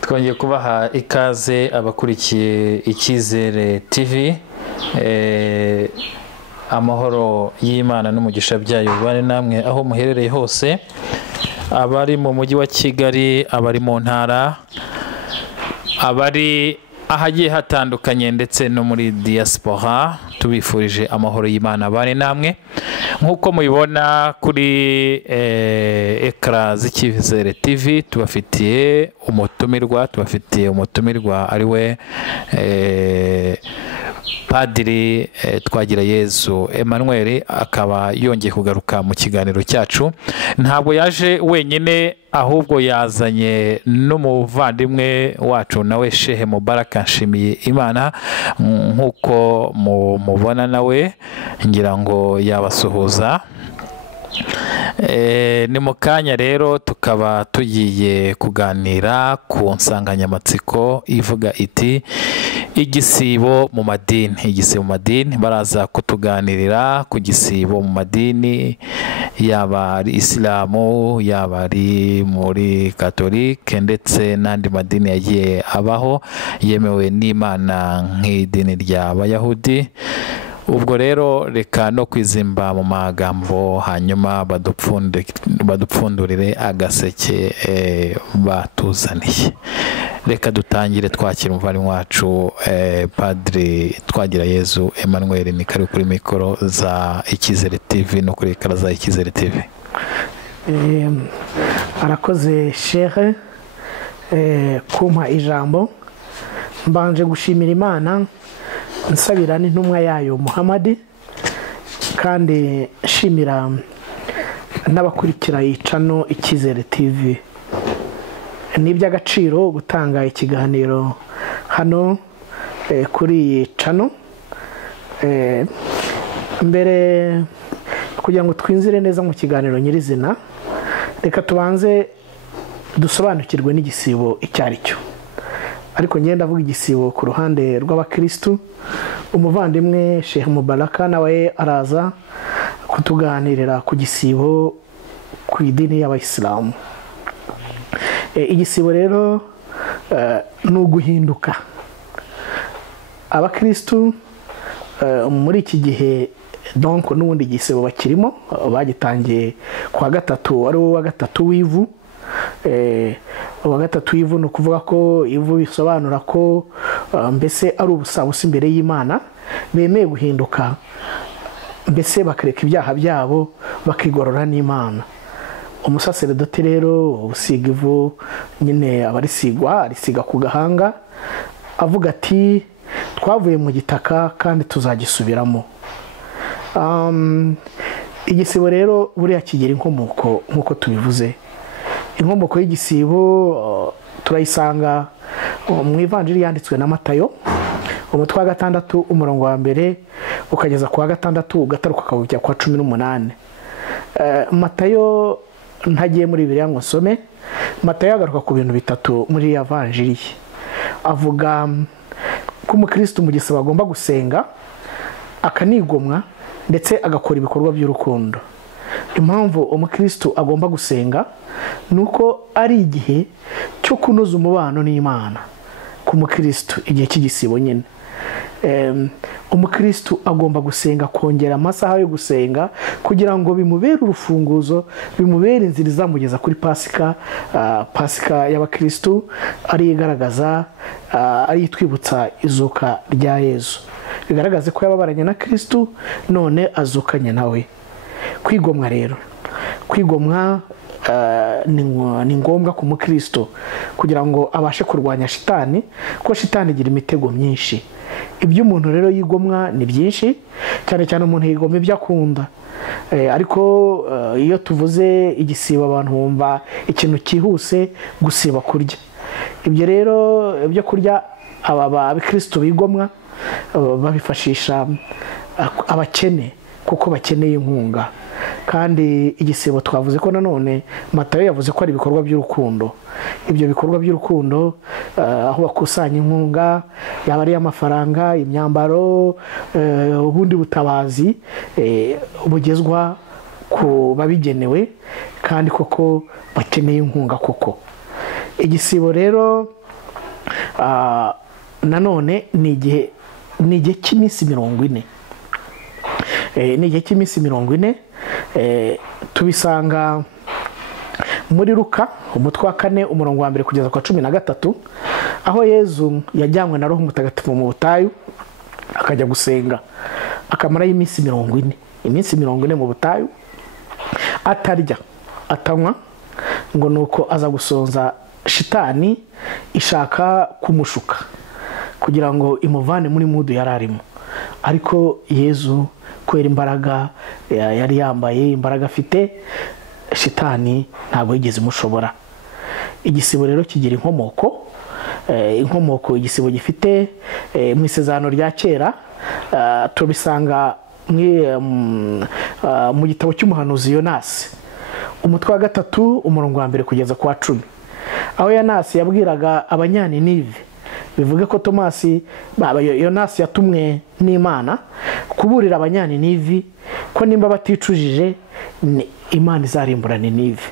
twongeye kubaha ikaze abakurikiye Icyizere TV. Amahoro y'Imana n'umugisha byayo bane namwe aho muherereye hose, abari mu mujyi wa Kigali, abari mu ntara, abari ahagiye hatandukanye ndetse no muri diaspora, tubifurije amahoro y'Imana bane namwe. Nkuko mubibona kuri ekara z'Icyizere TV, tubafitiye umutumirwa ari we Padiri Twagirayezu Emmanuel, akaba yongeye kugaruka mu kiganiro cyacu. Ntabwo yaje wenyine, ahubwo yazanye n'umuvandimwe wacu nawe Shehe Mubaraka Nshimiyimana, nkuko mubona nawe ngira ngo yabasuhuza. Ni mu kanya rero tukaba tugiye kuganira ku nsanganyamatsiko ivuga iti igisibo mu madini. Baraza kutuganirira ku gisibo mu madini, yaba ari Isilamu, yaba ari muri Katolike ndetse n'andi madini yagiye abaho yemewe n'Imana nk'idini ry'Abayahudi. Ubwo rero reka no kwizimba mu magambo, hanyuma badupfundurire agaseke batuzaniye. Reka dutangire twakira umuvandimwe wacu Padiri Twagirayezu Emmanuel. Ni kari kuri mikoro za Icyizere TV no kuri ekara za Icyizere TV. Arakoze Shehe kumpa ijambo. Mbanje gushimira Imana, nsabira n'intumwa yayo Muhammad, kandi nshimira n'abakurikira yicano Icyizere TV. Ni iby'agaciro gutanga ikiganiro hano kuri iyi cano. Mbere kugira ngo twinzire neza mu kiganiro nyirizina, reka tubanze dusobanukirwe n'igisibo icyo ari cyo. Ariko ngenda avuga igisibo ku ruhande rw'abakristu. Umuvandimwe Shehe Mubaraka nawe araza kutuganirira ku gisibo ku idini y'Abayisilamu. Igisibo rero ni uguhinduka. Abakristu muri iki gihe donc n'ubundi igisibo bakirimo, bagitangiye kwa gatatu, ari wo wa gatatu w'ivu. Uwa gatatu w'ivu ni ukuvuga ko ivu bisobanura ko mbese ari ubusabusa imbere y'Imana, bemeye guhinduka, mbese bakareka ibyaha byabo bakigorora n'Imana. Umusaseredoti rero usiga ivu nyine arisiga ku gahanga, avuga ati twavuye mu gitaka kandi tuzagisubiramo. Igisibo rero buriya kigira inkomoko nk'uko tubivuze. Inkomoko y'igisibo turayisanga mu Ivanjiri yanditswe na Matayo, umutwe wa 6 umurongo wa 1 ukageza ku wa 6 ugataruka ukabujya kwa 18. Matayo ntagiye muri Bibiliya ngo nsome. Matayo agaruka ku bintu bitatu muri Ivanjiri. Avuga ko umukristo mu gisibo agomba gusenga, akanigomwa ndetse agakora ibikorwa by'urukundo. Impamvu umukristo agomba gusenga nuko ari igihe cyo kunoza umubano n'Imana ku mukristo, igihe cy'igisibo nyine. Umukristo agomba gusenga, kongera amasaha yo gusenga kugira ngo bimubere urufunguzo, bimubere inzira izamugeza kuri Pasika y'abakristo, ari igaragaza, ari itwibutsa izuka rya Yezu, bigaragaze ko yababaranye na Kristo none azukanye nawe. Kwigomwa rero, kwigomwa ni ngombwa ku mukristo kugira ngo abashe kurwanya shitani, ko shitani igira imitego myinshi. Ibyo umuntu rero yigomwa ni byinshi, cyane cyane umuntu yigomwa ibyo akunda. Ariko iyo tuvuze igisibo abantu bumva ikintu cyihuse, gusiba kurya. Ibyo rero ibyo kurya abakristo bigomwa babifashisha abakene kuko bakeneye inkunga. kandi igisibo twavuze ko nanone Matayo yavuze ko ari ibikorwa by'urukundo. Ibyo bikorwa by'urukundo aho bakusanya inkunga, yaba ari amafaranga, imyambaro, ubundi butabazi bugezwa ku babigenewe kandi koko bakeneye inkunga koko. Igisibo rero nanone ni igihe cy'iminsi 40. Ni igihe cy'iminsi 40. Tubisanga muri Luka umutwe wa 4 umurongo wa 1 kugeza kwa 13, aho Yezu yajyanywe na Roho Mutagatifu mu butayu akajya gusenga, akamara y'iminsi 40. Iminsi 40 mu butayu atarya atanywa, ngo nuko aza gusonza shitani ishaka kumushuka kugira ngo imuvane muri mudu yararimo. Ariko Yezu kwera imbaraga yari yambaye, imbaraga afite, shitani ntabwo yigeze imushobora. Igisibo rero kigira inkomoko igisibo gifite mu isezerano rya kera. Tubisanga mu gitabo cy'umuhanuzi Yonasi umutwe wa 3 umurongo wa 1 kugeza kwa 10, aho Yonasi yabwiraga abanyaninive. Bivuge ko Yonasi yatumwe n'Imana kuburira abanyaninive ko nimba baticujije Imana izarimbura Ninive.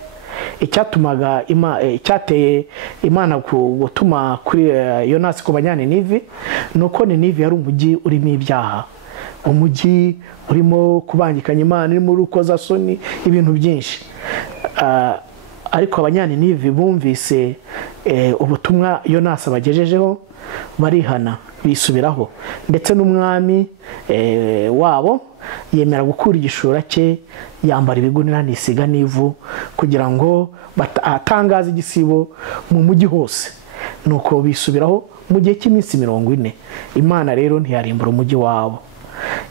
Icyateye Imana gutuma kuri Yonasi ku banyaninive nuko Ninive yari umujyi urimo ibyaha, umujyi urimo kubangikanya Imana, urimo urukozasoni, ibintu byinshi. Ariko abanyaninive bumvise ubutumwa Yonasi abagejejeho, barihana bisubiraho, ndetse n'umwami wabo yemera gukura igishura cye, yambara ibigunira nisiga n'ivu kugira ngo atangaze igisibo mu mujyi hose. Nuko bisubiraho mu gihe cy'iminsi 40. Imana rero ntiyarimbura umujyi wabo.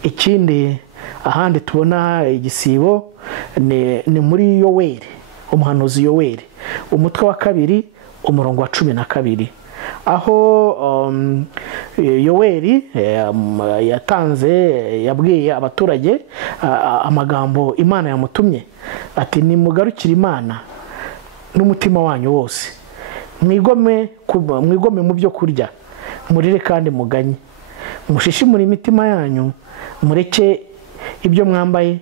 Ikindi ahandi tubona igisibo ni muri Yoweri, umuhanuzi Yoweri umutwe wa 2 umurongo wa 12, aho Yoweri yabwiye abaturage amagambo Imana yamutumye, ati nimugarukire Imana n'umutima wanyu wose, mwigome mu byo kurya, murire kandi muganye, mushishimure imitima yanyu, mureke ibyo mwambaye,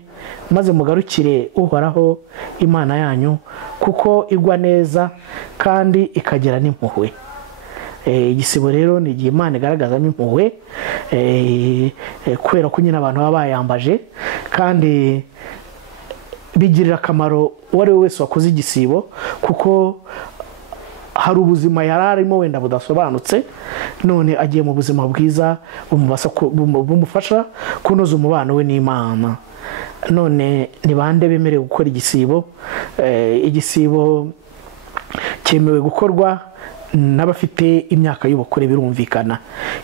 maze mugarukire Uhoraho Imana yanyu, kuko igwa neza kandi ikagira n'impuhwe. Igisibo rero ni igihe Imana igaragazamo impuhwe, kubera ko nyine abantu baba bayambaje, kandi bigirira akamaro uwo ari we wese wakoze igisibo, kuko hari ubuzima yari arimo wenda budasobanutse, none agiye mu buzima bwiza bumufasha kunoza umubano we n'Imana. None ni bande bemerewe gukora igisibo? Igisibo cyemewe gukorwa n'abafite imyaka y'ubukure. Birumvikana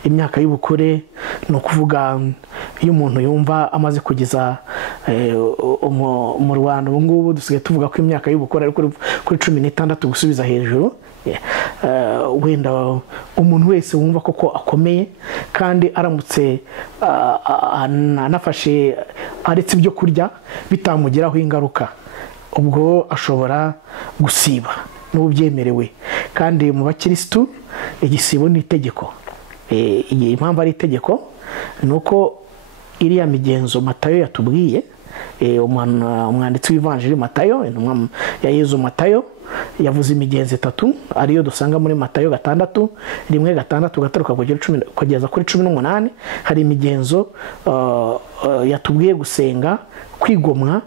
imyaka y'ubukure ni ukuvuga iyo umuntu yumva amaze kugeza mu Rwanda ubu ngubu dusigaye tuvuga ko imyaka y'ubukure ari kuri 16 gusubiza hejuru. Wenda umuntu wese wumva koko akomeye kandi aramutse anafashe aretse ibyo kurya bitamugiraho ingaruka, ubwo ashobora gusiba n'ubyemerewe. Kandi mu bakirisitu igisibo ni itegeko. Impamvu ari itegeko nuko iriya migenzo Matayo yatubwiye, umwanditsi w'ivanjiri Matayo, intumwa ya Yezu Matayo, yavuze imigenzo 3 ariyo dusanga muri Matayo 6 rimwe 6 gataruka kugeza kuri 18. Hari imigenzo yatubwiye gusenga, kwigomwa,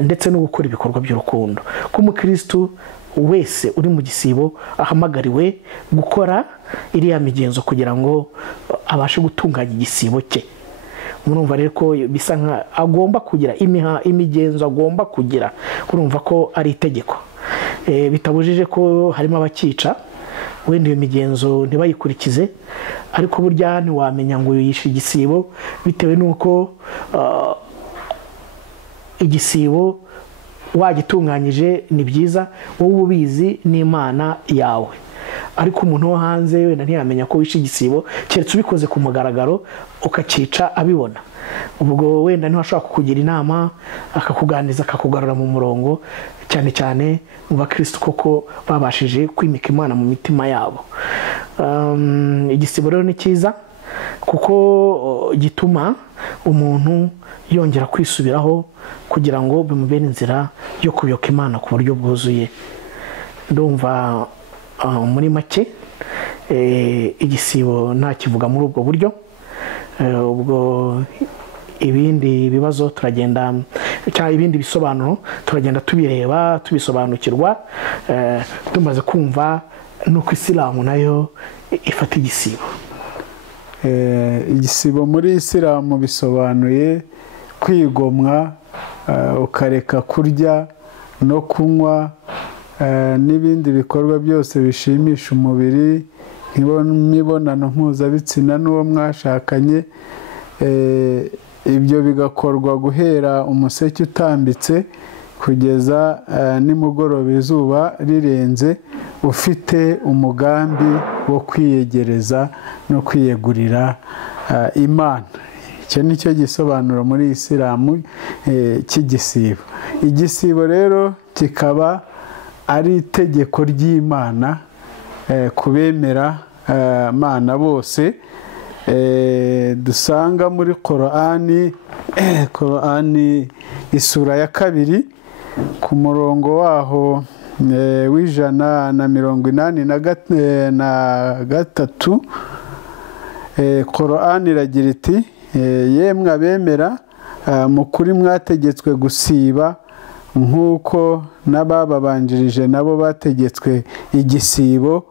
ndetse no gukora ibikorwa by'urukundo. Ku mukristo wese uri mu gisibo ahamagariwe gukora iriya migenzo kugira ngo abashe gutunganya igisibo cye. Murumva rero ko bisa nka agomba kugira imigenzo agomba kugira, urumva ko ari itegeko. Bitabujije ko harimo abakica wenda iyo migenzo ntibayikurikize, ariko burya ntiwamenya ngo yishe igisibo bitewe n'uko igisibo wagitunganyije ni byiza, wowe ubizi n'Imana yawe. Ariko umuntu wo hanze wenda ntiyamenya ko wishe igisibo keretse ubikoze ku mugaragaro ukacica abibona. ubwo wenda niho ashobora kukugira inama akakuganiriza akakugarura mu murongo, cyane cyane mu bakristo koko babashije kwimika Imana mu mitima yabo. Igisibo rero ni cyiza kuko gituma umuntu yongera kwisubiraho kugira ngo bimubere inzira yo kuyoka Imana ku buryo bwuzuye. Ndumva muri make igisibo ntakivuga muri ubwo buryo. Ubwo ibindi bibazo turagenda cyangwa ibindi bisobanuro turagenda tubireba tubisobanukirwa tumaze kumva nuko Isilamu nayo ifata igisibo. Igisibo muri Isilamu bisobanuye kwigomwa, ukareka kurya no kunywa n'ibindi bikorwa byose bishimisha umubiri nk'imibonano mpuzabitsina n'uwo mwashakanye. Ibyo bigakorwa guhera umuseke utambitse kugeza nimugoroba izuba rirenze, ufite umugambi wo kwiyegereza no kwiyegurira Imana. Icyo ni cyo gisobanuro muri Isilamu cy'igisibo. Igisibo rero kikaba ari itegeko ry'Imana ku bemera Imana bose, dusanga muri Korani isura ya 2 ku murongo waho w'183. Korani iragira iti yemwe abemera mu kuri mwategetswe gusiba nk'uko n'abababanjirije nabo bategetswe igisibo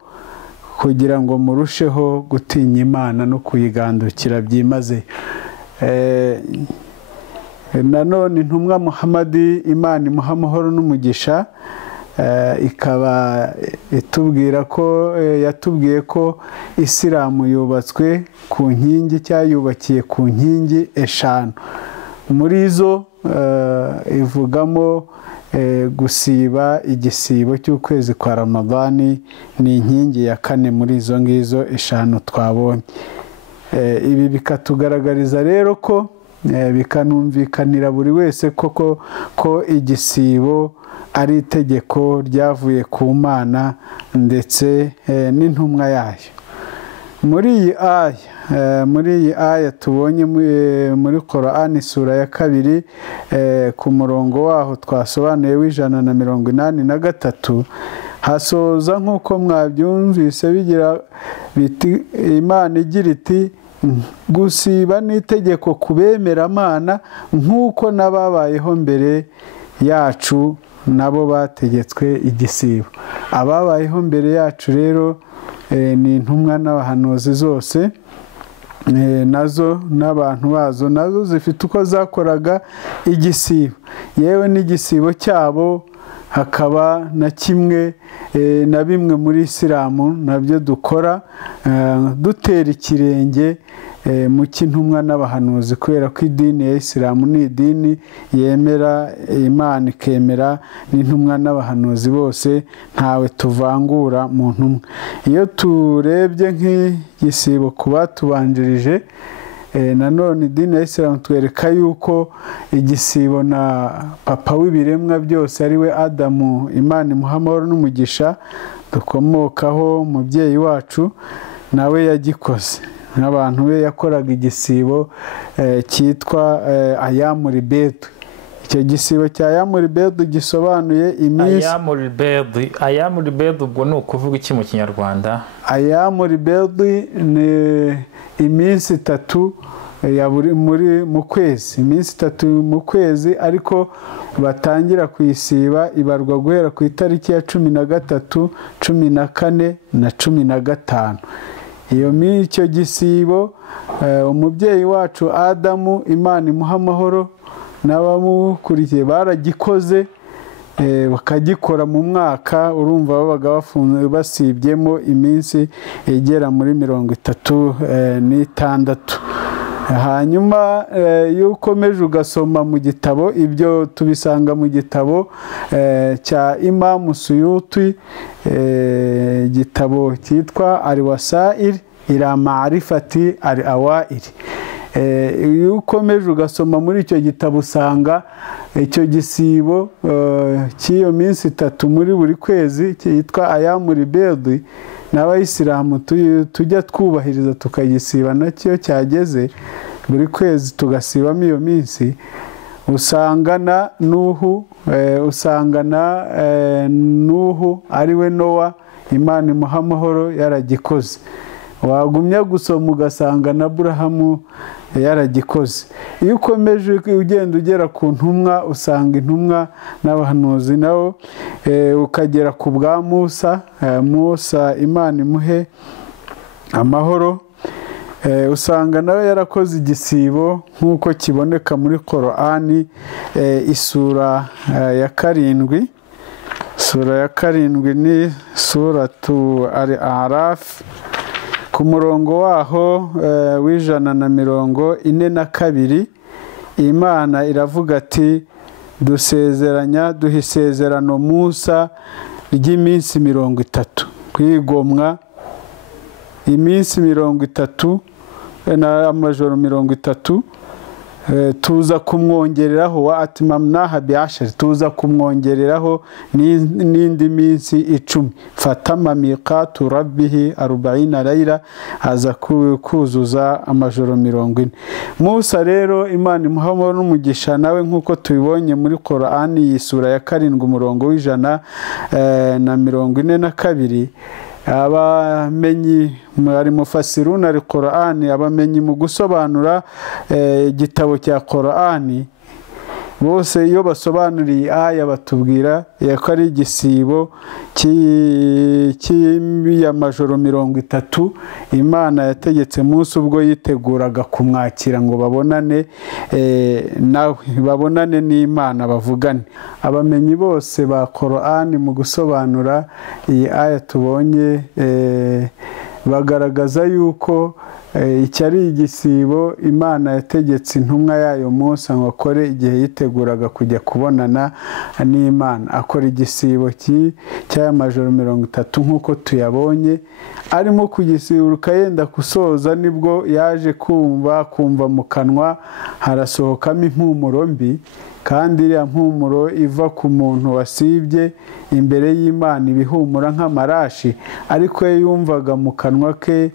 kugira ngo murusheho gutinya Imana no kuyigandukira byimaze. Nanone intumwa Muhamadi, Imana imuha amahoro n'umugisha, ikaba itubwira ko yatubwiye ko Isilamu yubatswe ku nkingi cyangwa yubakiye ku nkingi 5. Muri zo ivugamo gusiba igisibo cy'ukwezi kwa Ramadani ni inkingi ya 4 muri izo ngizo 5 twabonye. Ibi bikatugaragariza rero ko bikanumvikanira buri wese koko ko igisibo ari itegeko ryavuye ku Mana ndetse n'intumwa yayo. Muri iyi aya tubonye muri Korani sura ya 2 ku murongo waho twasobanuye w'183 hasoza nk'uko mwabyumvise bigira biti Imana igira iti gusiba n'itegeko kubemera Imana nk'uko n'ababayeho mbere yacu nabo bategetswe igisibo. Ababayeho mbere yacu rero ni intumwa n'abahanuzi zose, nazo n'abantu bazo nazo zifite uko zakoraga igisibo. Yewe n'igisibo cyabo hakaba na kimwe na bimwe muri Isilamu nabyo dukora dutera ikirenge mu cy'intumwa n'abahanuzi, kubera ko idini ya Isilamu ni idini yemera Imana ikemera n'intumwa n'abahanuzi bose, ntawe tuvangura mu ntumwa. Iyo turebye nk'igisibo ku batubanjirije, nanone idini ya Isilamu twereka yuko igisibo na papa w'ibiremwa byose ari we Adamu, Imana imuha amahoro n'umugisha, dukomokaho umubyeyi wacu, nawe yagikoze. Nk'abantu be yakoraga igisibo cyitwa Ayamul Bed. Icyo gisibo cya Ayamul Bed gisobanuye iminsi. Ayamul Bed ubwo ni ukuvuga iki mu Kinyarwanda? Ayamul Bed ni iminsi 3 ya buri mu kwezi, iminsi 3 mu kwezi, ariko batangira kuyisiba ibarwa guhera ku itariki ya 13, 14 na 15. Icyo gisibo umubyeyi wacu Adamu, Imana imuha amahoro, n'abamukurikiye baragikoze, bakagikora mu mwaka. Urumva babaga basibyemo iminsi igera muri 36. Hanyuma iyo ukomeje ugasoma mu gitabo, ibyo tubisanga mu gitabo cya Imam Suyuti, igitabo cyitwa Al-Wasail ila Ma'rifati Al-Awail. iyo ukomeje ugasoma muri icyo gitabo usanga icyo gisibo cy'iyo minsi 3 muri buri kwezi cyitwa ayamuri bedi n'abayisilamu tujya twubahiriza tukagisiba nacyo cyageze buri kwezi tugasibamo iyo minsi. Usangana Nuhu ariwe Nowa Imana imuha amahoro yaragikoze. Wagumya gusoma ugasanga na Aburahamu yaragikoze. Iyo ukomeje ugenda ugera ku ntumwa usanga intumwa n'abahanuzi nabo, ukagera ku bwa Musa Imana imuhe amahoro, usanga nawe yarakoze igisibo nk'uko kiboneka muri Korani isura ya 7. Sura ya 7 ni suratu Al-Araf ku murongo waho w'142. Imana iravuga ati duha isezerano Musa ry'iminsi 30 kwigomwa iminsi 30 n'amajoro 30, tuza kumwongereraho wa atmamnaha bi'ashar, tuza kumwongereraho n'indi minsi 10. Fatama miqatu rabbihi 40 layla, aza kuzuza amajoro 40. Musa rero Imana imuha n'umugisha nawe nk'uko tubibonye muri Korani y'isura ya 7 umurongo w'142. Abamenyi ari mufasiruna al-Qur'ani, abamenyi mu gusobanura igitabo cya Qur'ani, bose iyo basobanuriye aya batubwira ko ari igisibo cy'amajoro 30 Imana yategetse Musa ubwo yiteguraga kumwakira ngo babonane nawe, babonane n'Imana bavugane. Abamenyi bose ba Qur'ani mu gusobanura iyi aya tubonye bagaragaza yuko iki ari igisibo Imana yategetse intumwa yayo Musa ngo akore igihe yiteguraga kujya kubonana n'Imana. Akora igisibo cy'aya majoro 30 nk'uko tuyabonye. Arimo kugisiburuka yenda gusoza nibwo yaje kumva mu kanwa harasohokamo impumuro mbi, kandi iriya mpumuro iva ku muntu wasibye imbere y'Imana ibihumura nk'amarashi, ariko yumvaga mu kanwa ke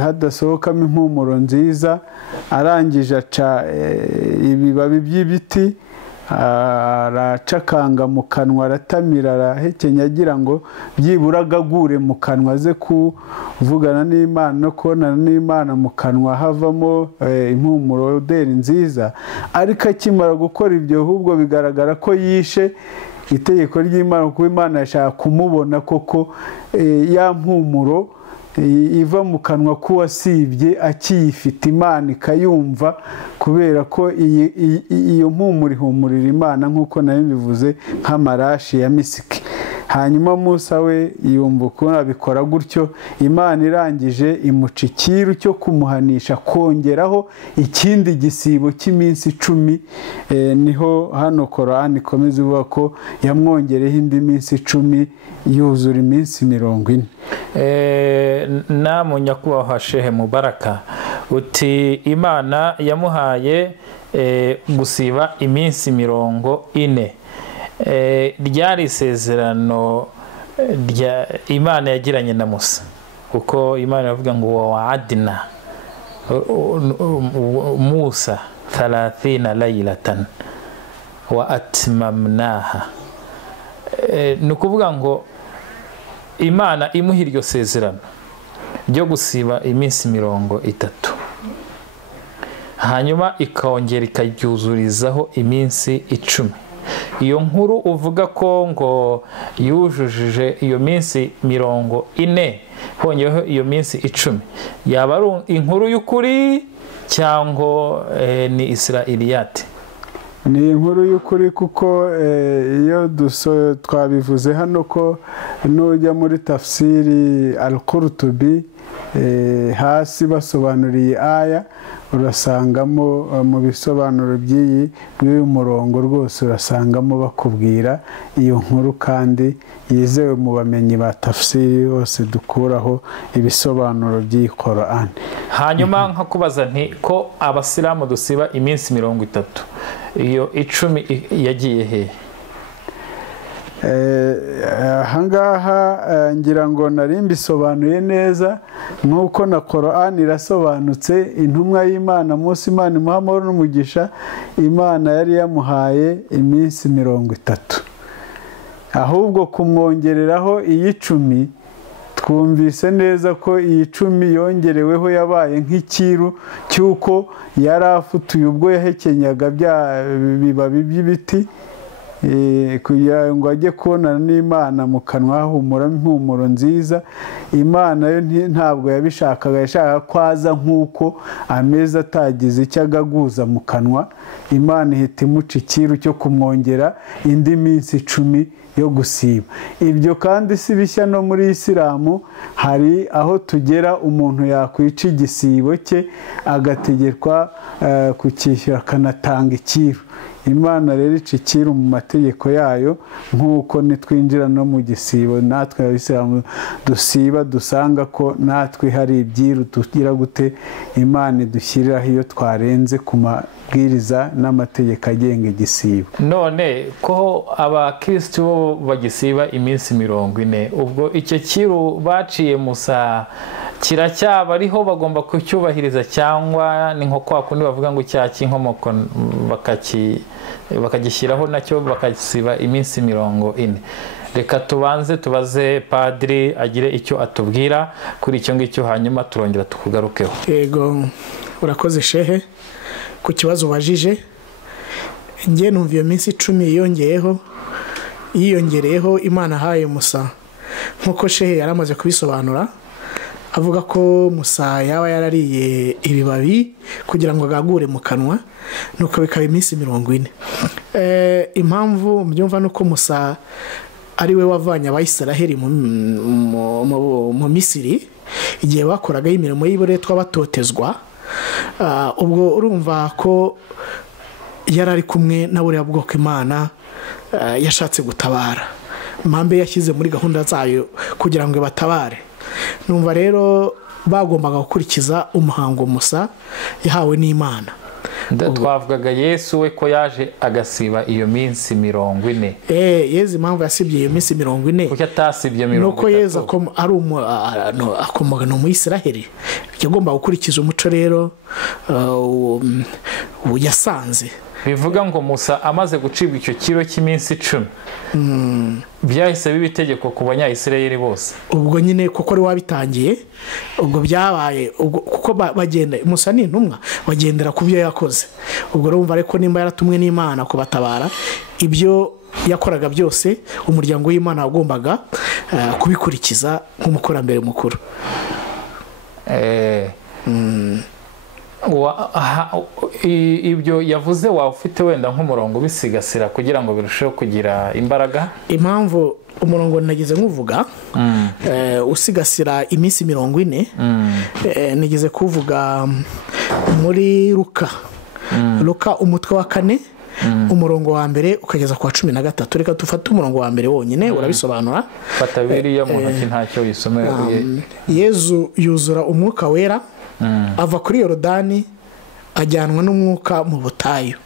hadasohokamo impumuro nziza. Arangije aca ibibabi by'ibiti aracakanga mu kanwa, aratamira, arahekenya agira ngo byibura agagure mu kanwa ze kuvugana n'Imana no kubonana n'Imana mu kanwa havamo impumuro oderi nziza. Ariko akimara gukora ibyo ahubwo bigaragara ko yishe itegeko ry'Imana, kuko Imana yashaka kumubona koko ya mpumuro iva mu kanwa k'uwasibye akiyifite Imana ikayumva, kubera ko iyo mpumuro ihumurira Imana nk'uko nayo bivuze nk'amarashi ya misiki. Hanyuma Musa we yumva ukuntu abikora gutyo, Imana irangije imuca ikiru cyo kumuhanisha kongeraho ikindi gisibo cy'iminsi 10. Niho hano Korani ikomeza ivuga ko yamwongereho indi minsi 10 yuzura iminsi 40. Namwe nyakubahwa Shehe Mubaraka, uti Imana yamuhaye gusiba iminsi 40. Ryari isezerano Imana yagiranye na Musa, kuko Imana iravuga ngo wa'adna Musa 30 laylatan wa atmamnaha. Ni ukuvuga ngo Imana imuha iryo sezerano ryo gusiba iminsi 30, hanyuma ikongera ikaryuzurizaho iminsi 10. Iyo nkuru uvuga ko ngo yujujije iyo minsi 40 hongeyeho iyo minsi 10, yaba ari inkuru y'ukuri cyangwa ni Israiliyati? Ni inkuru y'ukuri, kuko iyo twabivuze hano ko nujya muri tafsiri Al-Qurtubi hasi basobanuriye aya urasangamo mu bisobanuro by'uyu murongo rwose urasangamo bakubwira iyo nkuru kandi yizewe mu bamenyi ba tafsiri bose dukuraho ibisobanuro by'iyi Korani. hanyuma nko kubaza nti ko abasilamu dusiba iminsi 30 iyo 10 yagiye he? ahangaha ngira ngo nari mbisobanuye neza nk'uko na Korani irasobanutse. intumwa y'Imana Musa Imana imuha amahoro n'umugisha, Imana yari yamuhaye iminsi 30, ahubwo kumwongereraho iyi 10 twumvise neza ko iyi 10 yongereweho yabaye nk'ikiru cy'uko yari afutuye ubwo yahekenyaga bya bibabi by'ibiti kugira ngo ajye kubonana n'Imana mu kanwa hahumura impumuro nziza. Imana yo ntabwo yabishakaga, yashaka kwaza nk'uko ameza atagize icyo agaguza mu kanwa. Imana ihita imuca ikiru cyo kumwongera indi minsi 10 yo gusiba. Ibyo kandi si bishya no muri Isilamu, hari aho tugera umuntu yakwica igisibo cye agategekwa kukishyura akanatanga ikiru. Imana rero ica ikiru mu mategeko yayo, nk'uko nitwinjira no mu gisibo natwe Abisilamu dusiba dusanga ko natwe hari ibyiru tugira gute Imana idushyiriraho iyo twarenze ku mabwiriza n'amategeko agenga igisibo. None ko abakristo bo bagisiba iminsi 40, ubwo icyo kiru baciye Musa kiracyaba ariho bagomba kucyubahiriza, cyangwa ni nko kwa kundi bavuga ngo cyaki inkomoko bakagishyiraho nacyo bakasiba iminsi 40? Reka tubanze tubaze padiri agire icyo atubwira kuri icyo ngicyo, hanyuma turongera tukugarukeho. Yego, urakoze shehe ku kibazo ubajije. Ngiye numva iyo minsi 10 yiyongereyeho Imana haye Musa, nkuko shehe yaramaze kubisobanura avuga ko Musa yaba yarariye ibibabi kugira ngo agagure mu kanwa, nuko bikaba iminsi 40. Impamvu mbyumva nuko Musa ari we wavanye Abayisiraheli mu Misiri igihe bakoraga imirimo y'uburetwa batotezwa. Ubwo urumva ko yarari kumwe na buriya bwoko Imana yashatse gutabara, mpambe yashyize muri gahunda zayo kugira ngo batabare. Numva rero bagombaga gukurikiza umuhango Musa yahawe n'Imana. Twavugaga Yesu we ko yaje agasiba iyo minsi 40. Yesu impamvu yasibye iyo minsi 40 kuko atasibye 40 nuko Yesu akomoga no mu Isiraheli, yagomba gukurikiza umuco rero yasanze. Bivuga ngo Musa amaze gucibwa icyo kiro cy'iminsi 10 byahise bibitegeko ku Banyayisiraheli bose. Ubwo nyine kuko ari wabitangiye, ubwo byabaye kuko bagenda Musa ni intumwa bagendera ku byo yakoze. Ubwo urumva ariko nimba yaratumwe n'Imana kubatabara, ibyo yakoraga byose umuryango w'Imana wagombaga kubikurikiza nk'umukurambere mukuru. Ibyo yavuze wa ufite wenda nk'umurongo bisigasira kugira ngo birusheho kugira imbaraga? Impamvu umurongo nagize nkuvuga usigasira iminsi 40, nigeze kuvuga muri Luka umutwe wa 4 umurongo wa mbere ukageza kwa 13. Reka dufate umurongo wa mbere wonyine urabisobanura. Fata Bibiliya mu ntoki ntacyo yisomeye. Yezu yuzura umwuka wera ava kuri Yorodani ajyanwa n'umwuka mu butayu,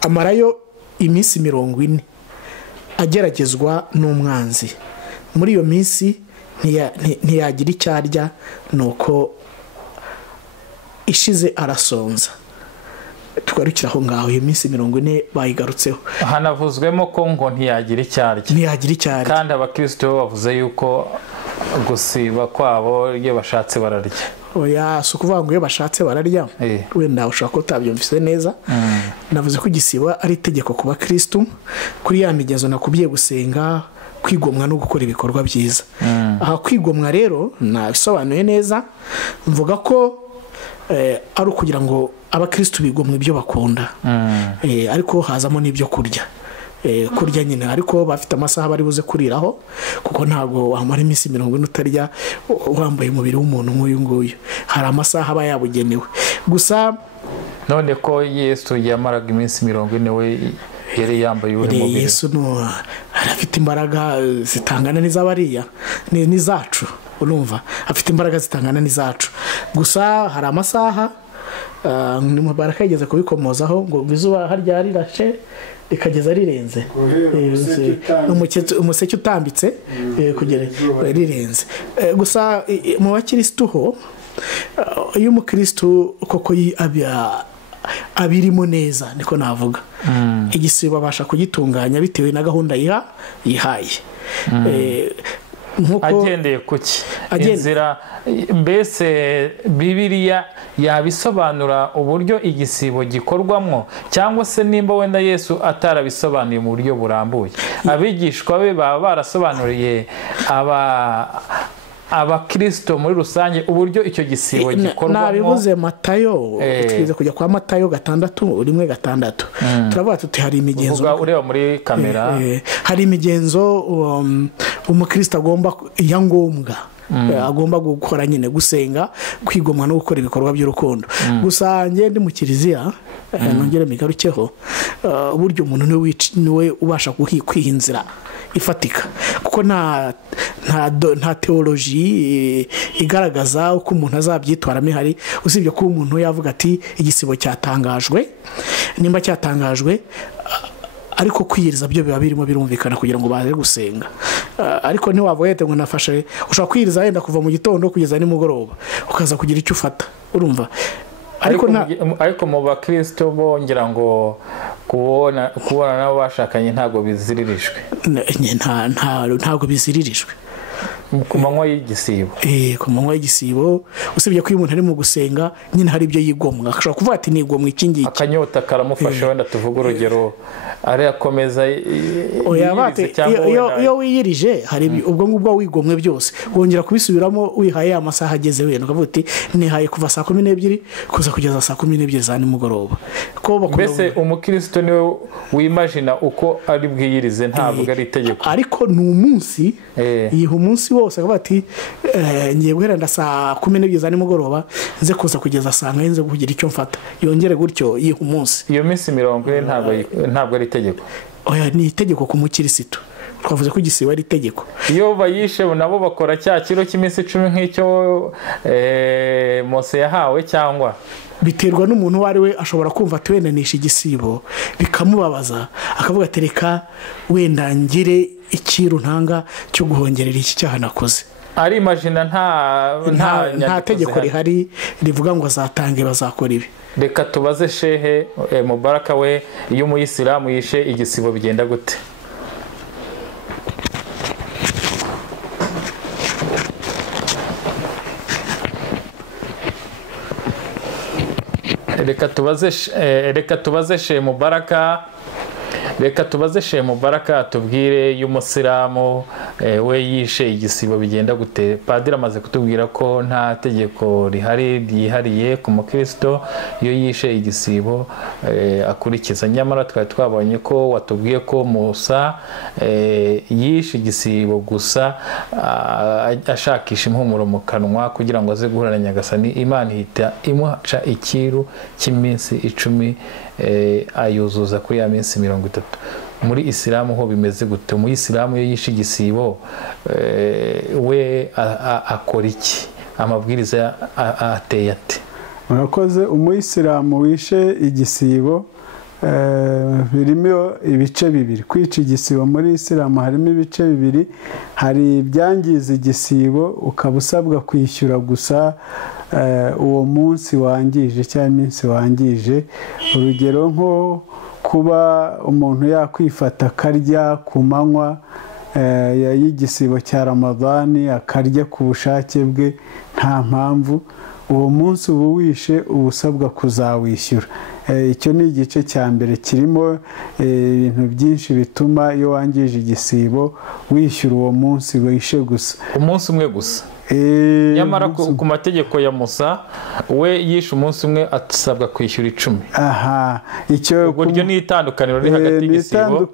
amarayo iminsi 40 ageragezwa n'umwanzi. Muri iyo minsi ntiyagira icyarya, nuko ishize arasonza. Tugarukiraho ngaho iyo minsi 40 bayigarutseho. Hanavuzwemo ko ngo ntiyagira icyarya, kandi abakristo bavuze yuko gusiba kwabo iyo bashatse bararya. Oya, si ukuvuga ngo iyo bashatse bararya, wenda ushaka ko utabyumvise neza. Navuze ko igisiba ari itegeko ku bakristo, kuri ya migenzo nakubwiye gusenga, kwigomwa no gukora ibikorwa byiza. Aha kwigomwa rero nabisobanuye neza, mvuga ko ari ukugira ngo abakristo bigomwe ibyo bakunda, ariko hazamo n'ibyo kurya. kurya nyine, ariko bafite amasaha bari buze kuriraho, kuko ntabwo wamara iminsi 40 utarya wambaye umubiri w'umuntu nk'uyu nguyu. Hari amasaha aba yabugenewe. Gusa none ko Yesu yamaraga iminsi 40 we yari yambaye uwo mubiri. Yesu arafite imbaraga zitangana n'iz'abariya n'izacu, urumva afite imbaraga zitangana n'izacu. Gusa hari amasaha Mubaraka yigeze kubikomozaho ngo izuba harya rirashe rikageza rirenze, umuseke utambitse kugera rirenze. Gusa mu bakirisitu ho, iyo umukirisitu koko abirimo neza, niko navuga, igisibo abasha kugitunganya bitewe na gahunda yihaye. Agendeye kuki inzira, mbese Bibiliya yabisobanura uburyo igisibo gikorwamwo, cyangwa se nimba wenda Yesu atarabisobanuye mu buryo burambuye, abigishwa be baba barasobanuriye abakristo muri rusange uburyo icyo gisibo gikorwamo? Nabivuze Matayo, twize kujya kwa Matayo 6:1-6 turavuga tuti hari imigenzo, ureba muri kamera, hari imigenzo umukristo agomba ya ngombwa agomba gukora nyine, gusenga, kwigomwa no gukora ibikorwa by'urukundo. Gusa ngiye ndi mu kiliziya, nongere migarukeho, uburyo umuntu niwe ubasha kwihinzira ifatika, kuko nta teoloji igaragaza uko umuntu azabyitwaramo ihari, usibye ko umuntu yavuga ati igisibo cyatangajwe, nimba cyatangajwe, ariko kwiyiriza byo biba birimo birumvikana kugira ngo baze gusenga. Ariko ntiwavuye ngo nafashe, ushobora kwiyiriza yenda kuva mu gitondo kugeza nimugoroba ukaza kugira icyo ufata, urumva. Ariko mu bakristo bongera ngo kubona nabo bashakanye ntabwo biziririjwe, ntabwo biziririjwe ku manywa y'igisibo. Ku manywa y'igisibo, usibye ko iyo umuntu ari mu gusenga nyine hari ibyo yigomwa, ashobora kuvuga ati nigomwa iki ngiki, akanyota karamufasha, wenda tuvuga urugero arakomeza yirize, cyangwa iyo wiyirije hari ubwo ngubwo wigomwe byose wongera kubisubiramo wihaye amasaha ageze, wenda ukavuga uti nihaye kuva 12:00 kuza kugeza 12:00 za nimugoroba. Mbese umukristo niwe wimagina uko ari bwiyirize, ntabwo ari itegeko, ariko ni umunsi, yiha umunsi wose akavuga ati ngiye guhera nda 12:00 za nimugoroba nze kuza kugeza 4:00 nze kugira icyo mfata, yongere gutyo yiha umunsi. Iyo minsi 40 ntabwo ari itegeko. Oya, ni itegeko ku mukirisitu. Twavuze ko igisibo ari itegeko. Iyo bayishe nabo bakora cya kiro cy'iminsi 10 nk'icyo Mose yahawe, cyangwa biterwa n'umuntu wari we, ashobora kumva ati wenda nisha igisibo bikamubabaza, akavuga ati reka wenda ngire ikiru ntanga cyo guhongerera iki cyaha nakoze. Ari imagine nta tegeko rihari rivuga ngo azatange bazakora ibi. Reka tubaze Shehe Mubaraka, we iyo umuyisilamu yishe igisibo bigenda gute? Reka tubaze Shehe Mubaraka, tubwire y'umusilamu we yishe igisibo bigenda gute. Padiri amaze kutubwira ko nta tegeko rihari ryihariye ku mukristo iyo yishe igisibo akurikiza, nyamara twari twabonye ko watubwiye ko Musa yishe igisibo gusa ashakisha impumuro mu kanwa kugira ngo aze guhura na Nyagasani, Imana ihita imuca ikiru cy'iminsi 10 ayuzuza kuri ya minsi 30. Muri Isilamu ho bimeze gute? Umuyisilamu iyo yishe igisibo we akora iki? Amabwiriza ateye ate? Murakoze. Umuyisilamu wishe igisibo birimo ibice bibiri. Kwica igisibo muri Isilamu harimo ibice bibiri. Hari ibyangiza igisibo, ukaba usabwa kwishyura gusa uwo munsi wangije cyangwa iminsi wangije. Urugero nko kuba umuntu yakwifata akarya ku manywa y'igisibo cya Ramadani, akarya ku bushake bwe nta mpamvu, uwo munsi uba wishe uba usabwa kuzawishyura. Icyo ni igice cya mbere, kirimo ibintu byinshi bituma iyo wangije igisibo wishyura uwo munsi wishe gusa. Umunsi umwe gusa? nyamara ku mategeko ya Musa we yishe umunsi umwe asabwa kwishyura 10. aha icyo uburyo ni itandukaniro riri hagati y'igisibo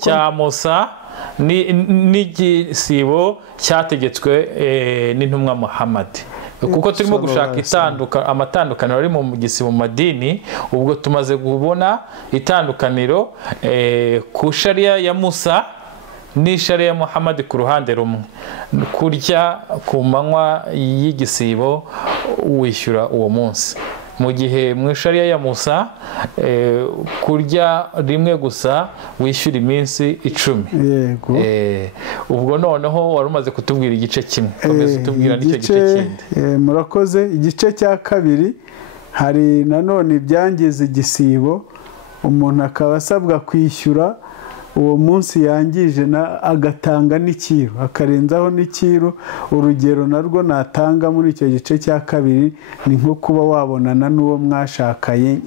cya Musa n'igisibo cyategetswe n'intumwa Muhammad, kuko turimo gushaka amatandukaniro ari mu gisibo mu madini. ubwo tumaze kubona itandukaniro ku sharia ya Musa n'ishari ya Muhammad ku ruhande rumwe. Kurya ku manywa y'igisibo wishyura uwo munsi, mu gihe mu ishariya ya Musa kurya rimwe gusa wishyura iminsi 10. ubwo noneho wari umaze kutubwira igice kimwe, komeza utubwira n'icyo gice kindi. Murakoze. Igice cya kabiri hari nanone ibyangiza igisibo, umuntu akaba asabwa kwishyura uwo munsi yangije agatanga n'ikiru, akarenzaho n'ikiru. urugero narwo natanga muri icyo gice cya kabiri ni nko kuba wabonana n'uwo mwashakanye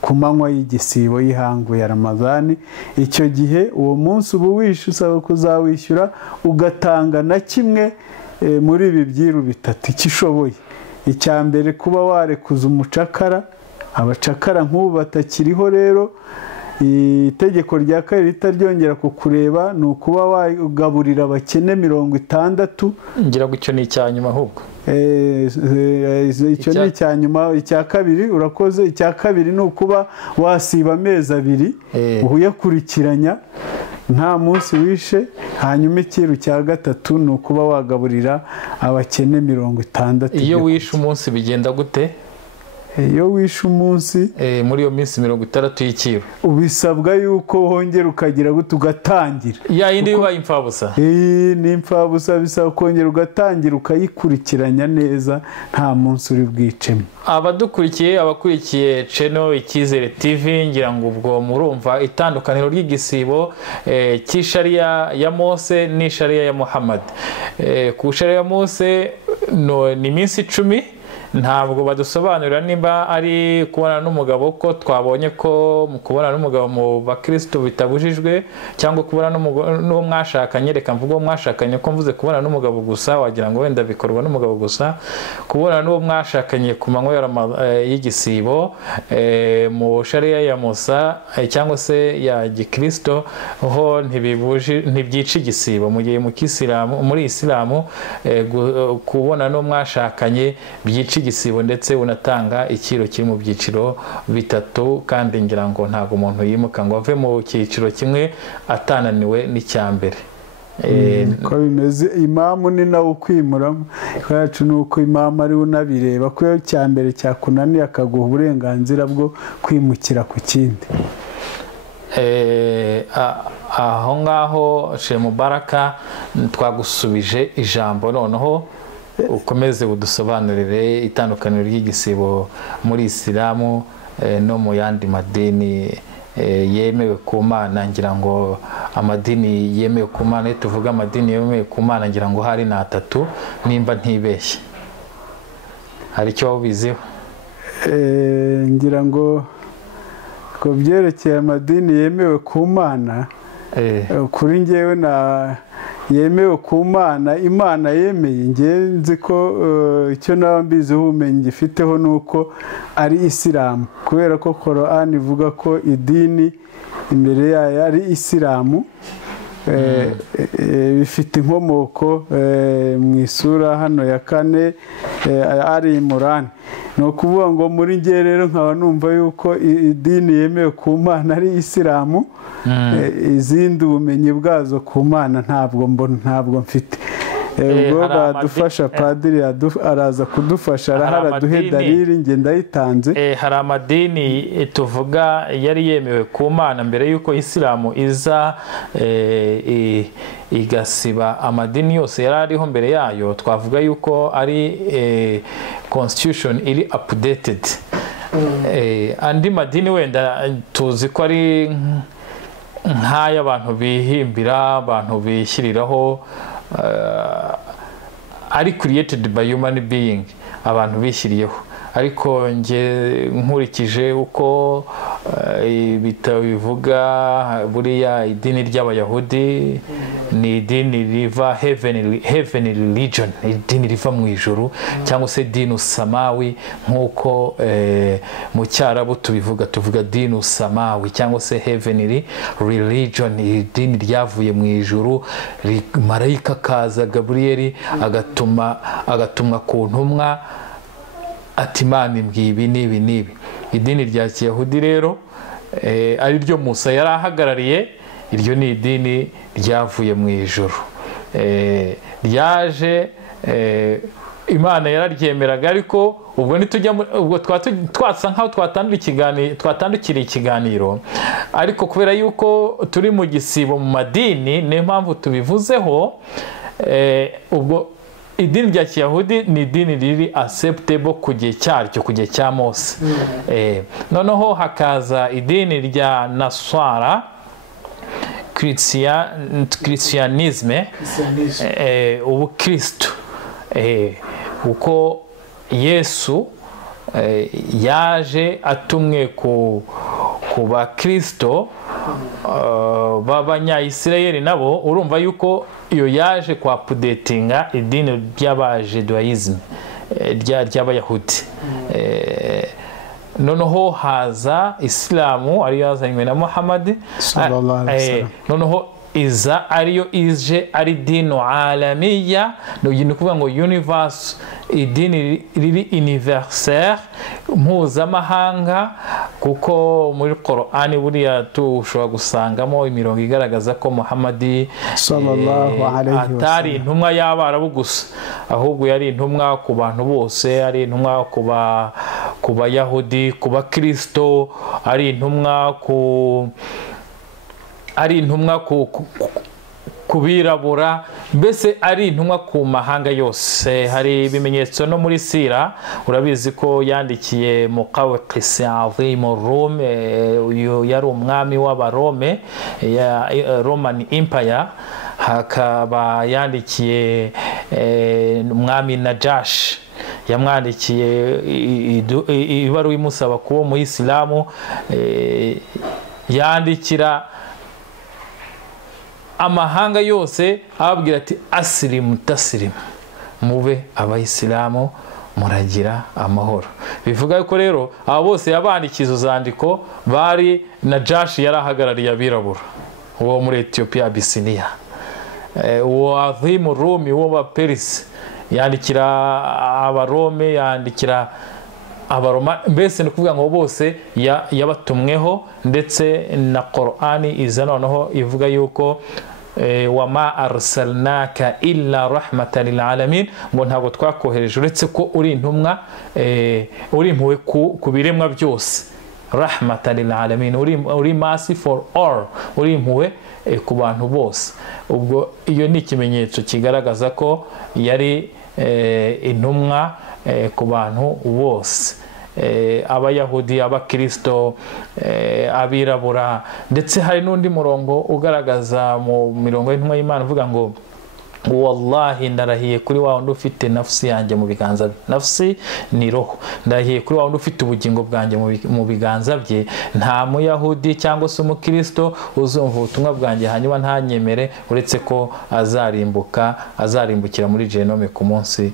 ku manywa y'igisibo y'ihangu ya Ramadhani. icyo gihe uwo munsi uba usaba kuzawishyura ugatanga na kimwe muri ibi byiru bitatu icyo ushoboye. icya mbere kuba warekuza umucakara, abacakara nk'ubu batakiriho rero. itegeko rya kabiri ritaryongera kukureba ni ukuba wagaburira abakene 60. ngira ngo icyo ni icyanyuma ahubwo. icyo ni icyanyuma. icya kabiri urakoze. icya kabiri ni ukuba wasiba amezi 2 uyakurikiranya nta munsi wishe. hanyuma ikiru cya gatatu ni ukuba wagaburira abakene 60. iyo wishe umunsi bigenda gute? iyo wishe umunsi muri iyo minsi 60 y'ikiru ubisabwa yuko wongera ukagira gute ugatangira ya yindi bibaye imfabusa. ni imfabusa, bisaba kongera ugatangira ukayikurikiranya neza nta munsi uri bwicemo. abakurikiye channel Icyizere TV, ngira ngo ubwo murumva itandukaniro ry'igisibo cy'ishariya ya Mose n'ishariya ya Muhammad. ku shariya ya Mose ni iminsi 10. ntabwo badusobanurira nimba ari kubona n'umugabo, ko twabonye ko mu kubona n'umugabo mu bakristo bitabujijwe, cyangwa kubona n'uwo mwashakanye. reka mvuga uwo mwashakanye ko mvuze kubona n'umugabo gusa, wagira ngo wenda bikorwa n'umugabo gusa. kubona n'uwo mwashakanye ku manywa y'igisibo mu sharia ya Musa cyangwa se ya gikristo ho ntibyica igisibo. mu gihe muri Isilamu kubona n'uwo mwashakanye byica igisibo, ndetse unatanga ikiro kiri mu byiciro 3. kandi ngira ngo ntabwo umuntu yimuka ngo ave mu cyiciro kimwe atananiwe n'icya mbere. ko bimeze. imamu ni nawe ukwimuramo. yacu ni uko imamu ari unabireba ko icya mbere cyakunaniye akaguha uburenganzira bwo kwimukira ku kindi. aho ngaho Sheikh Mubaraka twagusubije ijambo, noneho ukomeze udusobanurire itandukaniro ry'igisibo muri Isilamu no mu yandi madini yemewe ku Mana. ngira ngo amadini yemewe ku Mana, iyo tuvuga amadini yemewe ku Mana ngira ngo hari na 3 nimba ntibeshye. hari icyo wabiziho? ngira ngo ko byerekeye amadini yemewe ku Mana, kuri njyewe yemewe ku Mana, Imana yemeye. nzi ko icyo naba mbiziho ubumenyi gifiteho ni uko ari Isilamu, kubera ko Korani ivuga ko idini imbere yayo ari Isilamu. bifite inkomoko mu isura hano ya 4 ari Imurani. ni ukuvuga ngo muri njye rero nkaba numva yuko idini yemewe ku Mana ari Isilamu. izindi ubumenyi bwazo ku Mana ntabwo mfite. ubwo badufasha, padiri araza kudufasha, araduhe dalili, nge ndayitanze. hari amadini tuvuga yari yemewe ku Mana mbere yuko Isilamu iza igasiba amadini yose yari ariho mbere yayo. twavuga yuko ari constitution iri updated. andi madini wenda tuzi ko ari nk'aya abantu bihimbira, abantu bishyiriraho, ari created by human being, abantu bishyiriyeho. ariko nge nkurikije uko ibitabo bivuga buriya idini ry'abayahudi ni idini riva heavenly religion, idini riva mu ijuru cyangwa se dinu samawi nk'uko mu cyarabu tuvuga dinu samawi cyangwa se heavenly religion, idini ryavuye mu ijuru. Marayika kaza Gaburiyeli agatumwa ku ntumwa ati Imana imbwiye ibi n'ibi n'ibi. Idini rya Kiyahudi rero ari ryo Musa yari ahagarariye, iryo ni idini ryavuye mu ijuru, ryaje Imana yararyemeraga, ariko ubwo nitujya ubwo twasa nkaho twatandukiriye ikiganiro, ariko kubera yuko turi mu gisibo mu madini niyo mpamvu tubivuzeho. Ubwo idini rya Kiyahudi ni idini riri acceptable ku gihe cyaryo, ku gihe cya Mose. Noneho hakaza idini rya Nasara, Christianisme, ubukristo, uko Yesu yaje atumwe ku bakristo b'abanyayisirayeli nabo. Urumva yuko iyo yaje kwa pudetinga idini ry'abajeduayisme ry'abayahudi. Noneho haza Isilamu ariyo yazanywe na Muhammad, noneho iza ariyo ije ari dini alamiya, ni ukuvuga ngo universe, idini riri universaire, mpuzamahanga, kuko muri Qur'ani buriya tushobora gusangamo imirongo igaragaza ko Muhammad atari intumwa y'Abarabu gusa, ahubwo yari intumwa ku bantu bose, ari intumwa ku Bayahudi, ku Bakristo, ari intumwa ku birabura, mbese ari intumwa ku mahanga yose. Hari ibimenyetso no muri Sira, urabizi ko yandikiye Muqawqis Azim Rum, uyu yari umwami w'Abarome ya Roman Empire. Hakaba yandikiye umwami Najash, yamwandikiye ibaruwa imusaba kuba umuyisilamu, yandikira amahanga yose ababwira ati asilimu tasilimu, mube abayisilamu muragira amahoro. Bivuga yuko rero aba bose yabandikiye izo zandiko bari Najashi yari ahagarariye abirabura, uwo muri Ethiopia Abyssinia. Uwo Azim Rumi wo ba Perisi yandikira Abarome, yandikira Abaroma, mbese ni ukuvuga ngo bose yabatumweho. Ndetse na Qur'ani iza noneho ivuga yuko wama arsalnaka illa rahmatan lil alamin, ngo ntabwo twakohereje uretse ko uri intumwa, uri impuhwe ku biremwa byose. Rahmatan lil alamin, uri mercy for all, uri impuhwe ku bantu bose. Ubwo iyo ni ikimenyetso kigaragaza ko yari intumwa ku bantu bose, Abayahudi, Abakristo, abirabura. Ndetse hari n'undi murongo ugaragaza mu mirongo y'intumwa y'Imana uvuga ngo wallahi ndarahiye kuri wa wundi ufite nafsi yanjye mu biganza bye. Nafsi ni roho. Ndarahiye kuri wa wundi ufite ubugingo bwanjye mu biganza bye, nta muyahudi cyangwa se umukristo uzumva ubutumwa bwanjye hanyuma ntanyemere, uretse ko azarimbukira muri genome ku munsi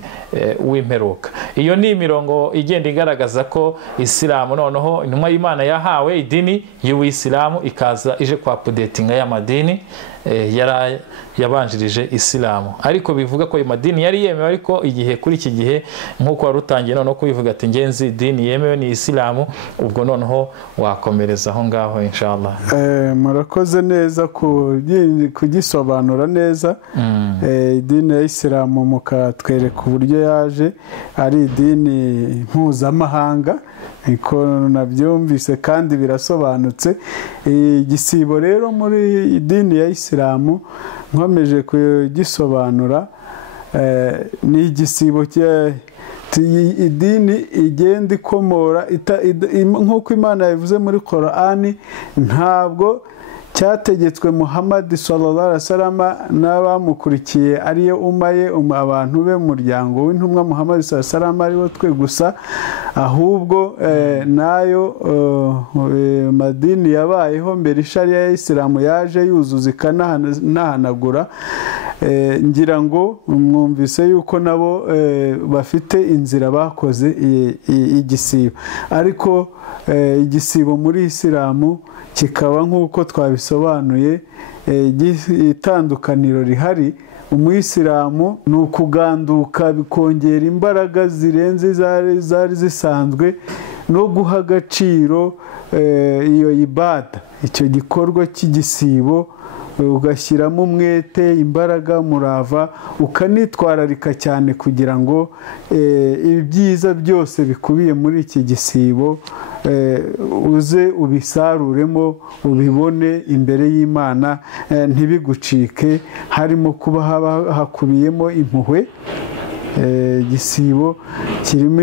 w'imperuka. Iyo ni imirongo igenda igaragaza ko Isilamu noneho intumwa y'Imana yahawe idini y'Uwisilamu, ikaza ije kwa pudetinga y'amadini yabanjirije Isilamu. Ariko bivuga ko ayo madini yari yemewe, ariko igihe kuri iki gihe nk'uko wari utangiye noneho kubivuga ati ngenzi idini yemewe ni Isilamu, ubwo noneho wakomereza aho ngaho inshallah. Murakoze neza kugisobanura neza. Idini ya Isilamu mukatwereka uburyo yaje ari idini mpuzamahanga, niko nabyumvise kandi birasobanutse. Igisibo rero muri idini ya Isilamu nkomeje kugisobanura, ni igisibo idini igenda ikomora nk'uko Imana yavuze muri Qur'ani, ntabwo cyategetswe Muhammad sallallahu alaihi wasallam n'abamukurikiye ariyo umaye abantu be muryango w'intumwa Muhammad sallallahu alaihi wasallam aribo twe gusa, ahubwo nayo madini yabayeho mbere sharia ya Isilamu yaje yuzuza ikanahanagura. Ngira ngo mwumvise yuko nabo bafite inzira bakoze igisibo, ariko igisibo muri Isilamu kikaba nk'uko twabisobanuye itandukaniro rihari. Umuyisilamu ni ukuganduka bikongera imbaraga zirenze zari zisanzwe no guha agaciro iyo ibada, icyo gikorwa cy'igisibo, ugashyiramo umwete, imbaraga, murava, ukanitwararika cyane kugira ngo ibyiza byose bikubiye muri iki gisibo uze ubisaruremo, ubibone imbere y'Imana, ntibigucike. Harimo kuba hakubiyemo impuhwe. Igisibo kirimo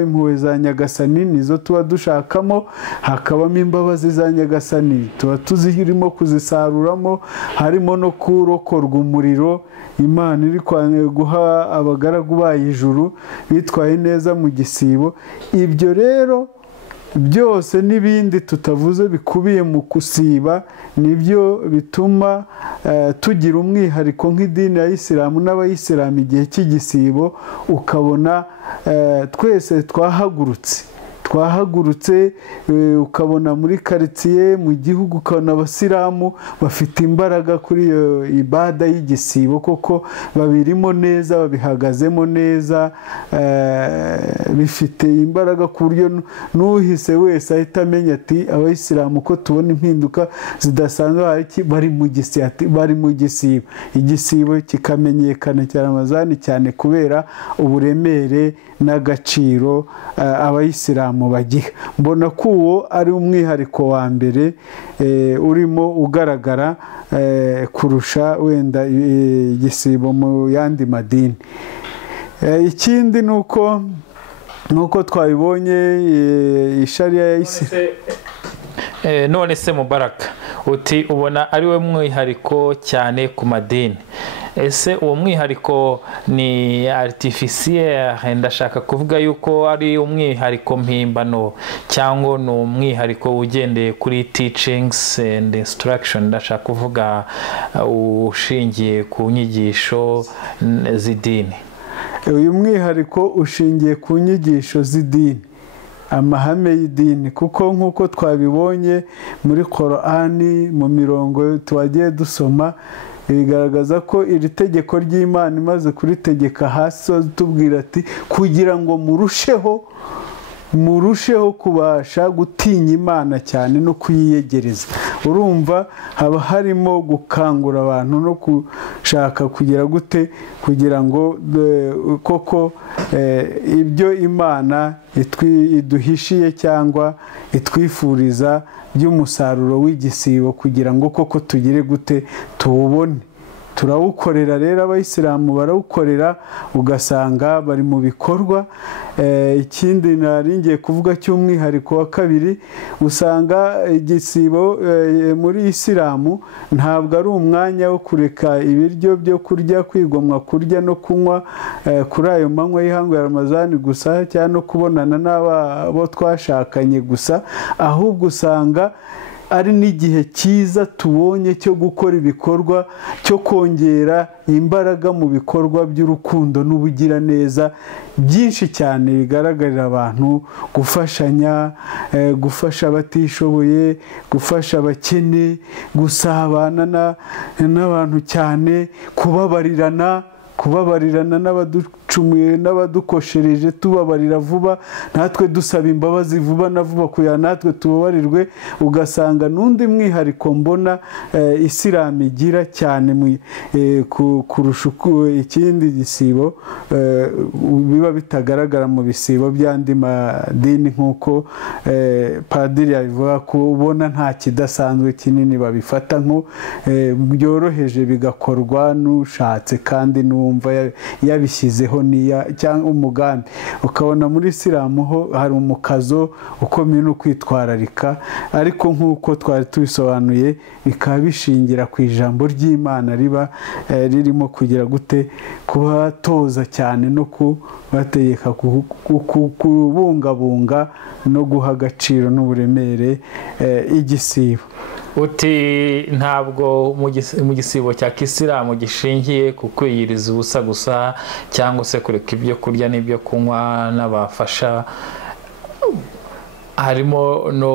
impuhwe za Nyagasani, nizo tuba dushakamo. Hakabamo imbabazi za Nyagasani, tuba tuzirimo kuzisaruramo. Harimo no kurokorwa umuriro Imana iri guha abagaragu bayo ijuru bitwaye neza mu gisibo. Ibyo rero byose n'ibindi tutavuze bikubiye mu gusiba nibyo bituma tugira umwihariko nk'idini ya Isilamu n'abayisilamu igihe cy'igisibo. Ukabona twese twahagurutse, ukabona muri karitsiye, mu gihugu, ukabona abasilamu bafite imbaraga kuri iyo ibada y'igisibo, koko babirimo neza, babihagazemo neza, bifite imbaraga ku buryo n'uhise wese ahita amenya ati abayisilamu ko tubona impinduka zidasanzwe bari mu gisibo. Igisibo kikamenyekana cyane Ramazani cyane kubera uburemere n'agaciro abayisilamu bagiha. Mbona ko uwo ari umwihariko wa mbere urimo ugaragara kurusha wenda igisibo mu yandi madini. Ikindi nuko twabibonye isharia ya Isilamu. None se Mubaraka, uti ubona ari we mwihariko cyane ku madini. Ese uwo mwihariko ni artificiel, ndashaka kuvuga yuko ari umwihariko mpimbano cyangwa ni umwihariko ugendeye kuri teachings and instruction, ndashaka kuvuga ushingiye ku nyigisho z'idini? Uyu mwihariko ushingiye ku nyigisho z'idini, amahame y'idini, kuko nk'uko twabibonye muri Korani mu mirongo twagiye dusoma, bigaragaza ko iri tegeko ry'Imana imaze kuritegeka hasi tubwira ati kugira ngo murusheho kubasha gutinya Imana cyane no kuyiyegereza. Urumva haba harimo gukangura abantu no gushaka kugira ngo koko ibyo Imana iduhishiye cyangwa itwifuriza by'umusaruro w'igisibo kugira ngo koko tugire tuwubone. Turawukorera rero, abayisilamu barawukorera, ugasanga bari mu bikorwa. Ikindi naringiye kuvuga cy'umwihariko wa kabiri, usanga igisibo muri Isilamu ntabwo ari umwanya wo kureka ibiryo byo kurya, kwigomwa kurya no kunywa kuri ayo manywa y'ihangu ya Ramazani gusa, cyangwa no kubonana n'abo twashakanye gusa, ahubwo usanga ari n'igihe cyiza tubonye cyo gukora ibikorwa, cyo kongera imbaraga mu bikorwa by'urukundo n'ubugiraneza byinshi cyane bigaragarira abantu, gufashanya, gufasha abatishoboye, gufasha abakene, gusabana n'abantu cyane, kubabarirana n'abaducumuye n'abadukoshereje, tubabarira vuba, natwe dusaba imbabazi vuba na vuba kugira natwe tubabarirwe. Ugasanga n'undi mwihariko mbona Isilamu igira cyane kurusha ikindi gisibo biba bitagaragara mu bisibo by'andi madini, nk'uko padiri yabivuga ko ubona nta kidasanzwe kinini babifata nko byoroheje, bigakorwa n'ushatse kandi n'umwe wumva yabishyizeho cyangwa umugambi. Ukabona muri Isilamu ho hari umukazo ukomeye no kwitwararika, ariko nk'uko twari tubisobanuye bikaba bishingira ku ijambo ry'Imana riba ririmo kugira gute kubatoza cyane no kubategeka kubungabunga no guha agaciro n'uburemere igisibo. Uti ntabwo mu gisibo cya Kisilamu gishingiye ku kwiyiriza ubusa gusa cyangwa se kureka ibyo kurya n'ibyo kunywa n'abafasha, harimo no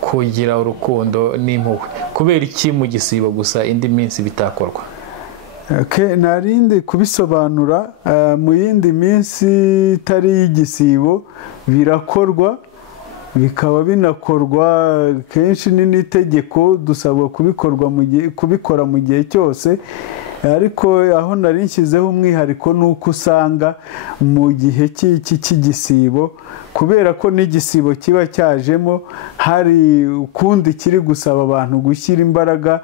kugira urukundo n'impuhwe. Kubera iki mu gisibo gusa indi minsi bitakorwa? Narindi kubisobanura, mu yindi minsi itari y'igisibo birakorwa, bikaba binakorwa kenshi n'itegeko, dusabwa kubikora mu gihe cyose. Ariko aho nari nshyizeho umwihariko nuko usanga mu gihe cy'igisibo, kubera ko n'igisibo kiba cyajemo hari ukundi kiri gusaba abantu gushyira imbaraga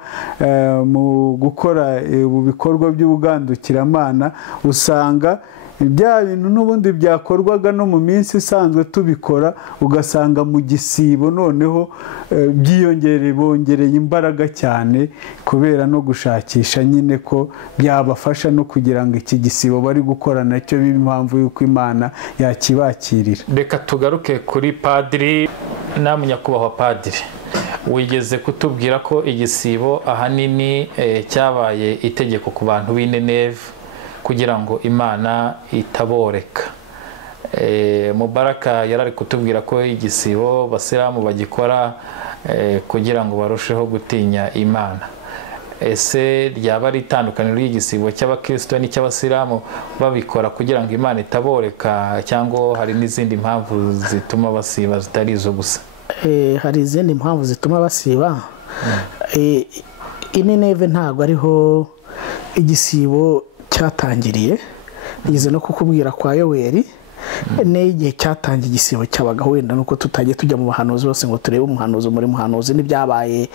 mu gukora ibikorwa by'ubugandukiramana, usanga bya bintu n'ubundi byakorwaga no mu minsi isanzwe tubikora, ugasanga mu gisibo noneho bongereye imbaraga cyane, kubera no gushakisha nyine ko byabafasha no kugira ngo iki gisibo bari gukora nacyo bibe impamvu y'uko Imana yakibakirira. Reka tugaruke kuri padiri. Namwe nyakubahwa padiri, wigeze kutubwira ko igisibo ahanini cyabaye itegeko ku bantu b'i Nineve kugira ngo Imana itaboreka. Mubaraka yarari kutubwira ko igisibo Abasilamu bagikora kugira ngo barusheho gutinya Imana. Ese ryaba ari itandukaniro ry'igisibo cy'Abakristo n'icy'Abasilamu babikora kugira ngo Imana itaboreka, cyangwa hari n'izindi mpamvu zituma basiba zitari izo gusa? Hari izindi mpamvu zituma basiba. I Nineve ntabwo ariho igisibo cyatangiriye. Ngize no kukubwira kwa Yoweri n'igihe cyatangiye igisibo cyabaga, wenda nuko tutagiye tujya mu bahanuzi bose ngo turebe umuhanuzi muri muhanuzi n'ibyabaye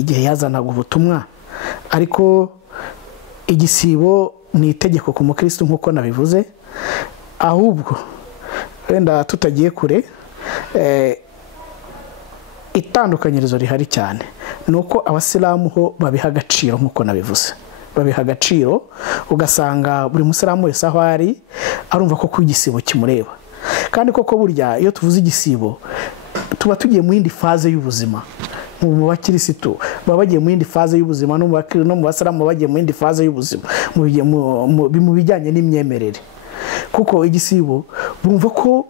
igihe yazanaga ubutumwa. Ariko igisibo ni itegeko ku mukristo nk'uko nabivuze. Ahubwo wenda tutagiye kure, itandukanyirizo rihari cyane nuko Abasilamu ho babiha agaciro nk'uko nabivuze. Babiha agaciro, ugasanga buri Musilamu wese aho ari arumva ko igisibo kimureba. Kandi koko burya iyo tuvuze igisibo tuba tugiye mu yindi faze y'ubuzima. Mu bakirisitu baba bagiye mu yindi faze y'ubuzima, no mu Basilamu bagiye mu yindi faze y'ubuzima mu bijyanye n'imyemerere. Kuko igisibo bumva ko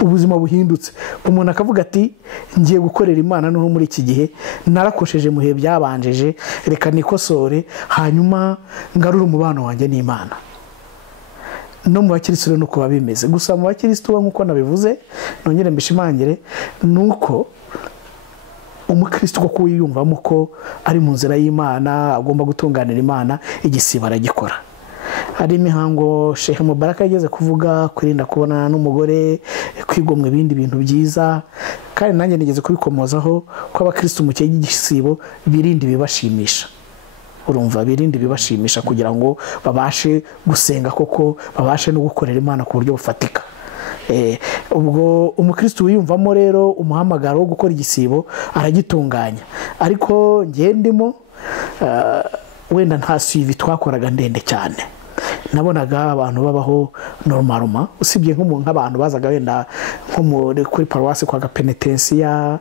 ubuzima buhindutse. Umuntu akavuga ati ngiye gukorera Imana no muri iki gihe narakosheje mu bihe byabanjeje, reka nikosore hanyuma ngarure umubano wanjye n'Imana. No mu bakirisitu nuko babimeze. Gusa mu bakirisitu nk'uko nabivuze, nongere mbishimangire, nuko umukristo ko yiyumvamo ko ari mu nzira y'Imana, agomba gutunganira Imana, igisibo aragikora. Hari imihango Sheikh Mubaraka yageze kuvuga, kwirinda kubonana n'umugore, kwigomwa ibindi bintu byiza, kandi nanjye nigeze kubikomozaho ko abakristo mu gihe cy'igisibo birinda ibibashimisha. Urumva, birinda ibibashimisha kugira ngo babashe gusenga koko, babashe no gukorera Imana ku buryo bufatika. Ubwo umukristo wiyumvamo rero umuhamagaro wo gukora igisibo aragitunganya. Ariko ngendimo wenda nta suivi twakoraga ndende cyane. Nabonaga abantu babaho normalement, usibye nk'abantu bazaga wenda nko kuri paruwasi kwa Gapenetensiya,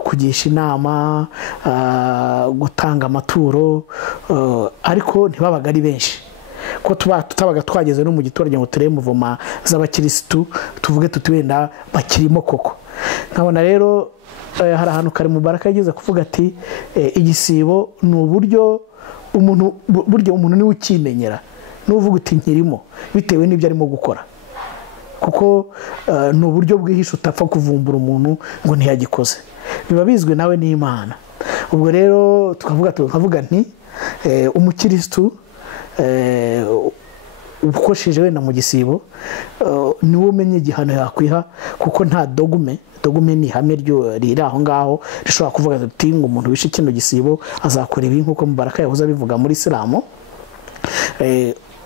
kugisha inama, gutanga amaturo, ariko ntibabaga ari benshi. Ko tutabaga twageze no mu giturage ngo turebe muvoma z'abakirisitu tuvuge tuti wenda bakirimo koko. Nkabona rero hari ahantu kare Mubaraka yageze kuvuga ati igisibo ni uburyo umuntu niwe ukimenyera, n'uvuga uti nkirimo bitewe n'ibyo arimo gukora. Kuko ni uburyo bwihisha, utapfa kuvumbura umuntu ngo ntiyagikoze, biba bizwe nawe n'Imana. Ubwo rero tukavuga nti umukirisitu ukosheje wenda mu gisibo niwe umenye igihano yakwiha, kuko nta dogume ni ihame ryo riri aho ngaho rishobora kuvuga ati ngo umuntu wishe kino gisibo azakora ibi, nk'uko Mubaraka yahoze abivuga muri Isilamu.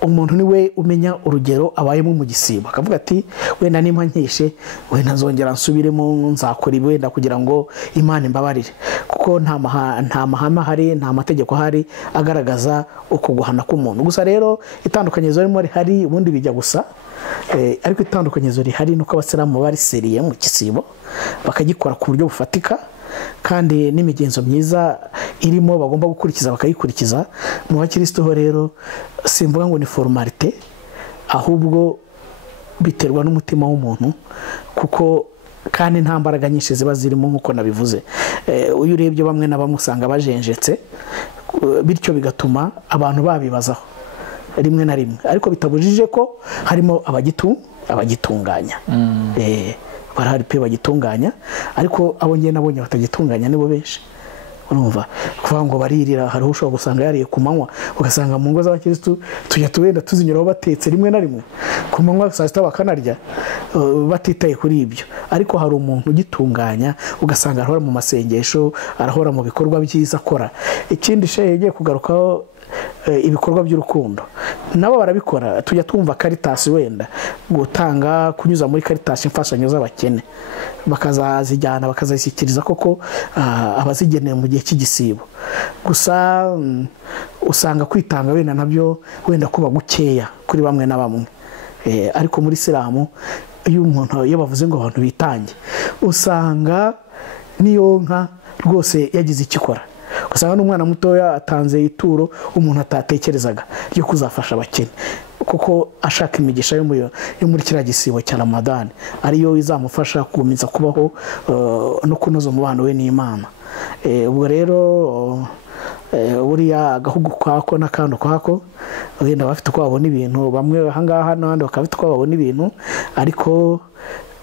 umuntu niwe umenya urugero abayemo mu gisibo, akavuga ati wenda nimba nkeshe wenda nzongera nsubiremo nzakora ibi wenda kugira ngo Imana imbabarire, kuko nta mahame ahari, nta mategeko ahari agaragaza uko guhana k'umuntu. Gusa rero itandukanyirizo ririmo rihari, ubundi bijya gusa, ariko itandukanyirizo rihari nuko abasilamu bariseriye mu gisibo bakagikora ku buryo bufatika, kandi n'imigenzo myiza irimo bagomba gukurikiza bakayikurikiza. Mu bakristo ho rero simvuga ngo ni formalite, ahubwo biterwa n'umutima w'umuntu, kuko kandi nta mbaraga nyinshi ziba zirimo nk'uko nabivuze. Uyu urebye bamwe na bamwe usanga bajenjetse, bityo bigatuma abantu babibazaho rimwe na rimwe, ariko bitabujije ko harimo abagitunganya. Barahari pe bagitunganya, ariko abo ngiye nabonye batagitunganya nibo benshi. Urumva kuvuga ngo baririra, hariho ushobora gusanga yariye ku manywa, ugasanga mu ngo z'abakirisitu tujya tuwenda tuzinyuraho batetse rimwe na rimwe ku manywa, saa sita bakanarya batitaye kuri ibyo. Ariko hari umuntu ugitunganya, ugasanga arahora mu masengesho, arahora mu bikorwa byiza akora. Ikindi shehe yagiye kugarukaho ibikorwa by'urukundo nabo barabikora. Tujya twumva Caritas wenda gutanga, kunyuza muri Caritas imfashanyo z'abakene, bakazazijyana bakazishyikiriza koko abazigenewe mu gihe cy'igisibo. Gusa usanga kwitanga wenda nabyo wenda kuba gukeya kuri bamwe na bamwe. Ariko muri Isilamu iyo bavuze ngo abantu bitange, usanga niyo nka rwose yagize icyo ikora. Ugasanga n'umwana mutoya atanze ituro umuntu atatekerezaga ryo kuzafasha abakene, kuko ashaka imigisha yo muri kiriya gisibo cya Ramadani, ariyo izamufasha gukomeza kubaho no kunoza umubano we n'Imana. Ubwo rero buriya agahugu kwako n'akandi kwako, wenda bafite uko babona ibintu, bamwe ahangaha n'abandi bakaba bafite uko babona ibintu, ariko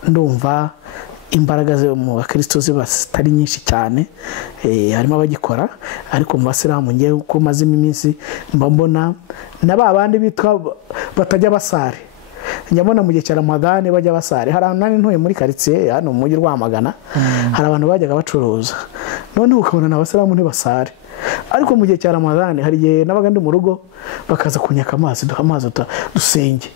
ndumva imbaraga zo mu bakristo ziba zitari nyinshi cyane. Harimo abagikora, ariko mu basilamu ngiye uko mazimo iminsi mba mbona na ba bandi bitwa batajya basare, njyabona mu gihe cya Ramadani bajya basare. Hari ahantu nari ntuye muri quartier hano mu mujyi Rwamagana, hari abantu bajyaga bacuruza, noneho ukabona n'abasilamu ntibasare. Ariko mu gihe cya Ramadani hari igihe nabaga ndi mu rugo bakaza kunyaka amazi, duha amazi dusenge.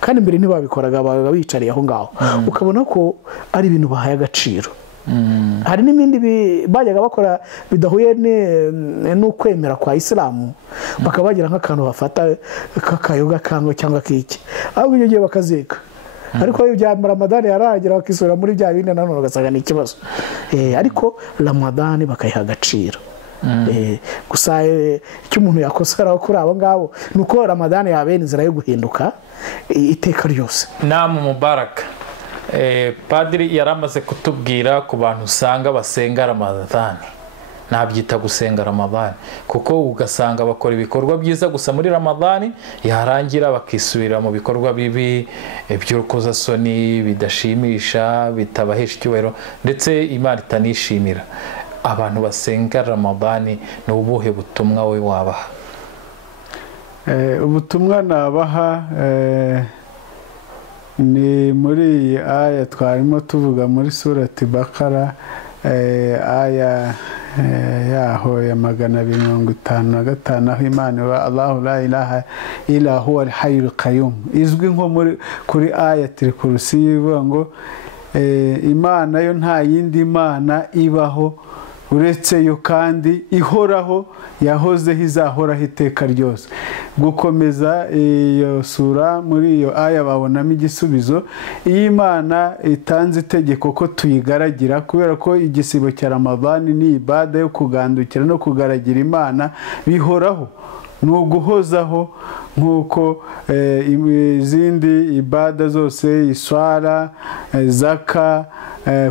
Kandi mbere ntibabikoraga, babaga bicariye aho ngaho, ukabona ko ari ibintu bahaye agaciro. Hari n'ibindi bajyaga bakora bidahuye n'ukwemera kwa Isilamu, bakaba bagira nk'akantu bafata k'akayoga cyangwa k'iki, ahubwo ibyo gihe bakazeka. Ariko iyo bya Ramadani yaragira bakisura muri bya bindi, nanone ugasanga ni ikibazo. Ariko Ramadani bakayiha agaciro. Gusa icyo umuntu yakosora kuri abo ngabo nuko Ramadani yabene inzira yo guhinduka iteka ryose. Namu Mubaraka, Padiri yaramaze kutubwira ku bantu usanga basenga Ramadani, nabyita gusenga Ramadani, kuko ugasanga bakora ibikorwa byiza gusa muri Ramadani, yarangira bakisubira mu bikorwa bibi by'urukozasoni, bidashimisha, bitabahesha icyubahiro, ndetse Imana itanishimira. Abantu basenga Ramadani ni ubuhe butumwa we wabaha? Ubutumwa nabaha ni muri iyi aya twarimo tuvuga muri surati Bakara, aya yaho ya 255, aho Imana wa Allahu la ilaha illa huwa al-hayyul qayyum, izwi nko kuri ayatul kursi, ivuga ngo Imana yo nta yindi Mana ibaho uretse yo, kandi ihoraho, yahozeho, izahoraho iteka ryose. Gukomeza iyo sura muri iyo aya babonamo igisubizo. Iyo Imana itanze itegeko ko tuyigaragira, kubera ko igisibo cya Ramadani ni ibada yo kugandukira no kugaragira Imana, bihoraho, ni uguhozaho, nk'uko izindi ibada zose, iswara, zaka,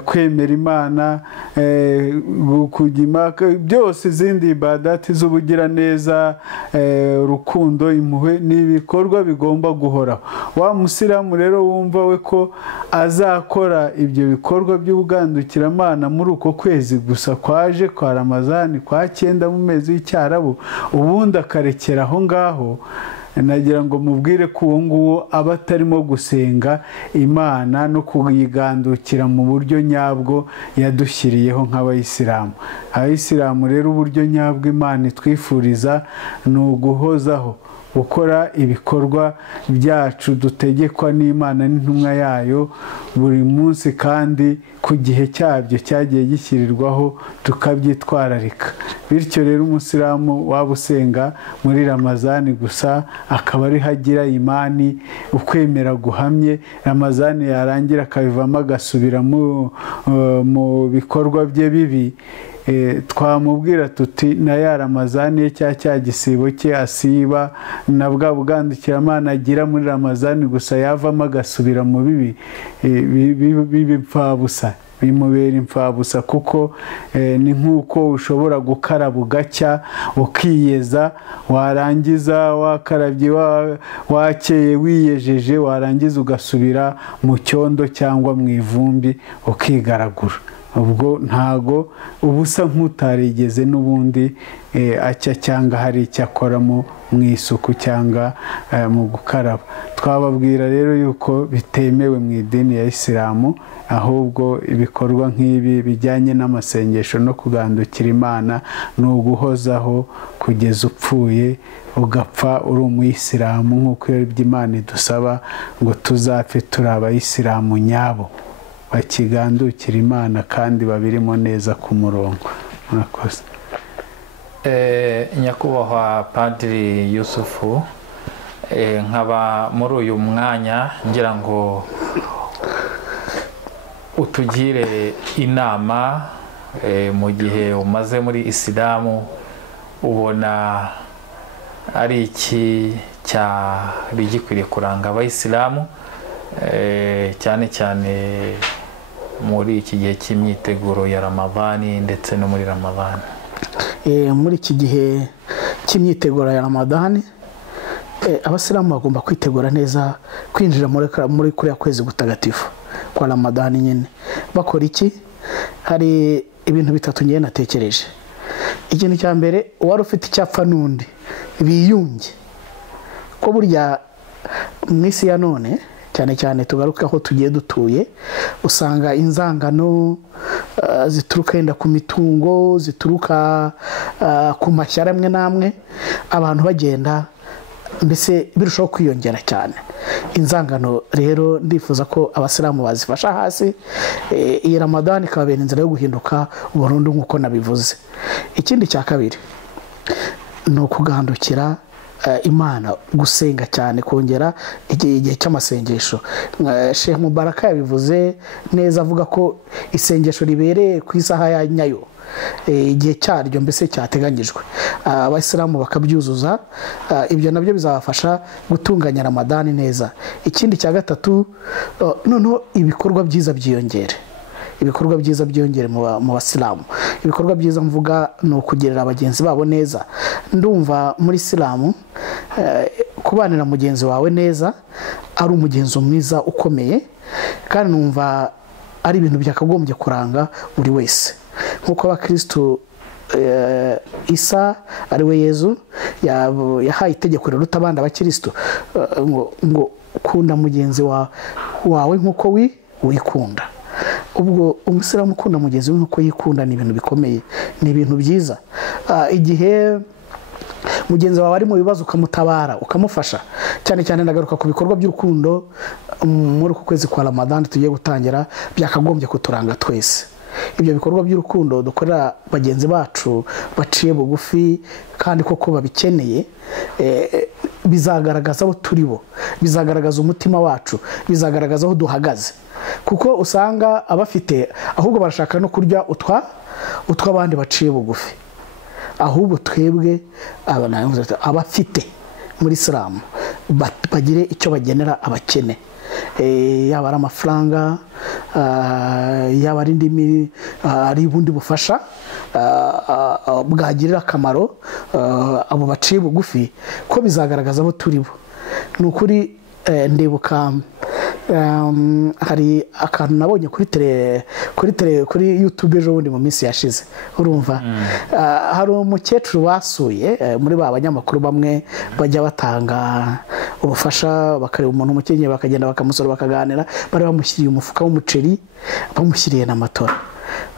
kwemera Imana, kujya byose, izindi ibadati z'ubugiraneza, urukundo, impuhwe, ni ibikorwa bigomba guhoraho. Wa musilamu rero wumva we ko azakora ibyo bikorwa by'ubugandukiramana muri uko kwezi gusa kwaje kwa Ramadani, kwa 9 mu mezi y'Icyarabu, ubundi akarekera aho ngaho, nagira ngo mubwire ko uwo nguwo aba atarimo gusenga Imana no kuyigandukira mu buryo nyabwo yadushyiriyeho nk'abayisilamu. Abayisilamu rero uburyo nyabwo Imana itwifuriza ni uguhozaho, gukora ibikorwa byacu dutegekwa n'Imana n'intumwa yayo buri munsi kandi ku gihe cyabyo cyagiye gishyirirwaho tukabyitwararika. Bityo rero umusilamu waba usenga muri Ramazani gusa akaba ari hagira imani ukwemera guhamye, Ramazani yarangira akabivamo agasubira mu bikorwa bye bibi, twamubwira tuti na ya Ramazani ye cya gisibo cye asiba na bwa bwandukiramana agira muri Ramazani gusa yavamo agasubira mu bibi b'imfabusa, bimubera imfabusa, kuko ni nk'uko ushobora gukaraba ugacya ukiyeza, warangiza wakarabye wakeye wiyejeje, warangiza ugasubira mu cyondo cyangwa mu ivumbi ukigaragura. Ubwo ntago ubusa nk'utarigeze n'ubundi acya cyangwa hari icyo akoramo mu isuku cyangwa mu gukaraba. Twababwira rero yuko bitemewe mu idini ya Isilamu, ahubwo ibikorwa nk'ibi bijyanye n'amasengesho no kugandukira Imana ni uguhozaho kugeza upfuye, ugapfa uri umuyisilamu, nk'uko Imana idusaba ngo tuzapfe turi abayisilamu nyabo bakigandukira Imana kandi babirimo neza ku murongo. Murakoze. Nyakubahwa Padiri Yusufu, nkaba muri uyu mwanya ngira ngo utugire inama mu gihe umaze muri Isilamu, ubona ari iki cyari gikwiriye kuranga abayisilamu cyane cyane muri iki gihe cy'imyiteguro ya Ramadani ndetse no muri Ramadani? Muri iki gihe cy'imyiteguro ya Ramadani, abasilamu bagomba kwitegura neza kwinjira muri kuriya kwezi gutagatifu kwa Ramadani. Nyine bakora iki? Hari ibintu bitatu ngiye natekereje. Ikintu cya mbere, uwari ufite icyapfa n'undi biyunge, ko burya mu isi ya none cyane cyane tugaruka aho tugiye dutuye, usanga inzangano zituruka yenda ku mitungo, zituruka ku mashyara amwe n'amwe, abantu bagenda mbese birushaho kwiyongera cyane. Inzangano rero ndifuza ko abasilamu bazifasha hasi, iyi Ramadani ikababera inzira yo guhinduka burundu nk'uko nabivuze. Ikindi cya kabiri ni ukugandukira Imana, gusenga cyane, kongera igihe cy'amasengesho. Sheikh Mubaraka yabivuze neza avuga ko isengesho ribereye ku isaha ya nyayo, igihe cyaryo mbese cyateganyijwe, abasilamu bakabyuzuza. Ibyo nabyo bizabafasha gutunganya Ramadani neza. Ikindi cya gatatu, noneho ibikorwa byiza byiyongere, ibikorwa byiza byongere mu basilamu. Ibikorwa byiza mvuga ni ukugirira abagenzi babo neza. Ndumva muri Isilamu kubanira mugenzi wawe neza ari umugenzo mwiza ukomeye, kandi numva ari ibintu byakagombye kuranga buri wese. Nk'uko abakristo Isa ari we Yezu yahaye itegeko riruta abandi abakristo ngo kunda mugenzi wawe nk'uko wikunda. Ubwo umusilamu ukunda mugenzi we nk'uko yikunda ni ibintu bikomeye, ni ibintu byiza. Igihe mugenzi wawe ari mu bibazo ukamutabara, ukamufasha, cyane cyane ndagaruka ku bikorwa by'urukundo muri uku kwezi kwa Ramadani tugiye gutangira, byakagombye kuturanga twese. Ibyo bikorwa by'urukundo dukorera bagenzi bacu baciye bugufi kandi koko babikeneye, bizagaragaza abo turi bo, bizagaragaza umutima wacu, bizagaragaza aho duhagaze. Kuko usanga abafite ahubwo barashaka no kurya utw'abandi baciye bugufi. Ahubwo twebwe abafite muri Isilamu bagire icyo bagenera abakene, yaba ari amafaranga, yaba ari indimi, ari ubundi bufasha bwagirira akamaro abo baciye bugufi, ko bizagaragaza abo turi bo. Ni ukuri ndibuka hari akantu nabonye kuri YouTube ejo bundi mu minsi yashize. Urumva hari umukecuru basuye muri ba banyamakuru bamwe bajya batanga ubufasha, bakareba umuntu umukenyeye bakagenda bakamusura bakaganira, bari bamushyiriye umufuka w'umuceri, bamushyiriye na matora.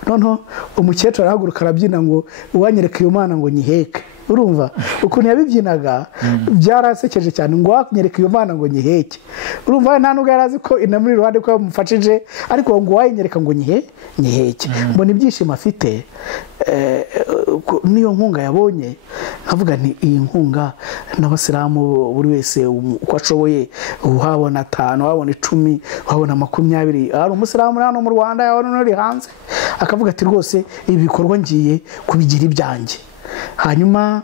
Noneho umukecuru arahaguruka arabyina ngo uwanyereka iyo Mana ngo nyiheke. urumva ukuntu yabibyinaga byarasekeje cyane ngo wanyereka iyo mana ngo nyiheke urumva nta nubwo yari azi ko inamuri iruhande ko yamufashije ariko ngo wayinyereka ngo nyiheke mbona ibyishimo afite niyo nkunga yabonye nkavuga nti iyi nkunga n'abasilamu buri wese uko ashoboye uhabona 5 uhabona 10 uhabona 20 hari umusilamu hano mu Rwanda yabona n'uri hanze akavuga ati rwose ibi bikorwa ngiye kubigira ibyanjye hanyuma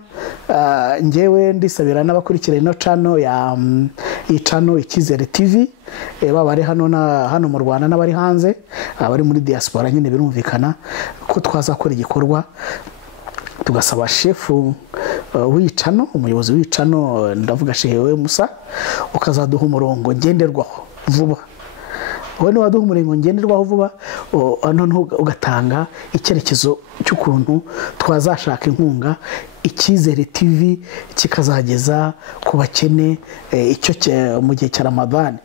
ngewe ndisabira n'abakurikira ino channel ya channel Icyizere TV bari hano mu Rwanda n'abari hanze abari muri diaspora nyine birumvikana ko twazakora igikorwa tugasaba shefu w'icano umuyobozi w'icano ndavuga shehewe Musa ukazaduha umurongo ngenderwaho vuba wowe ni waduha umurongo ngenderwaho vuba noneho ugatanga icyerekezo cy'ukuntu twazashaka inkunga Icyizere TV kikazageza ku bakene icyo mu gihe cya Ramadhan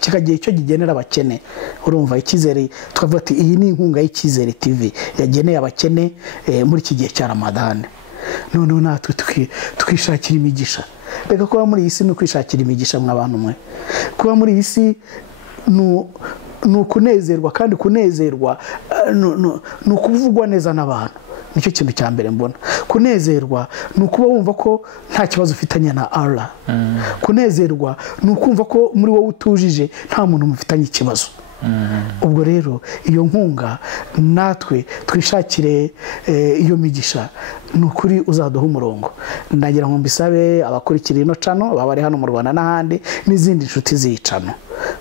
kikagiye icyo kigenera abakene urumva Icyizere twavuga ati iyi ni inkunga y'Icyizere TV yageneye abakene muri iki gihe cya Ramadhan noneho natwe twishakira imigisha reka kuba muri iyi si ni ukwishakira imigisha mw'abantu mwe kuba muri iyi si ni ukunezerwa kandi kunezerwa ni ukuvugwa neza n'abantu nicyo kintu cya mbere mbona kunezerwa ni ukuba wumva ko nta kibazo ufitanye na Allah kunezerwa ni ukumva ko muri wowe utujije nta muntu mufitanye ikibazo ubwo rero iyo nkunga natwe twishakire iyo migisha ni ukuri uzaduha umurongo ndagira ngo mbisabe abakurikira ino channel bari hano mu Rwanda n'ahandi n'izindi nshuti z'icano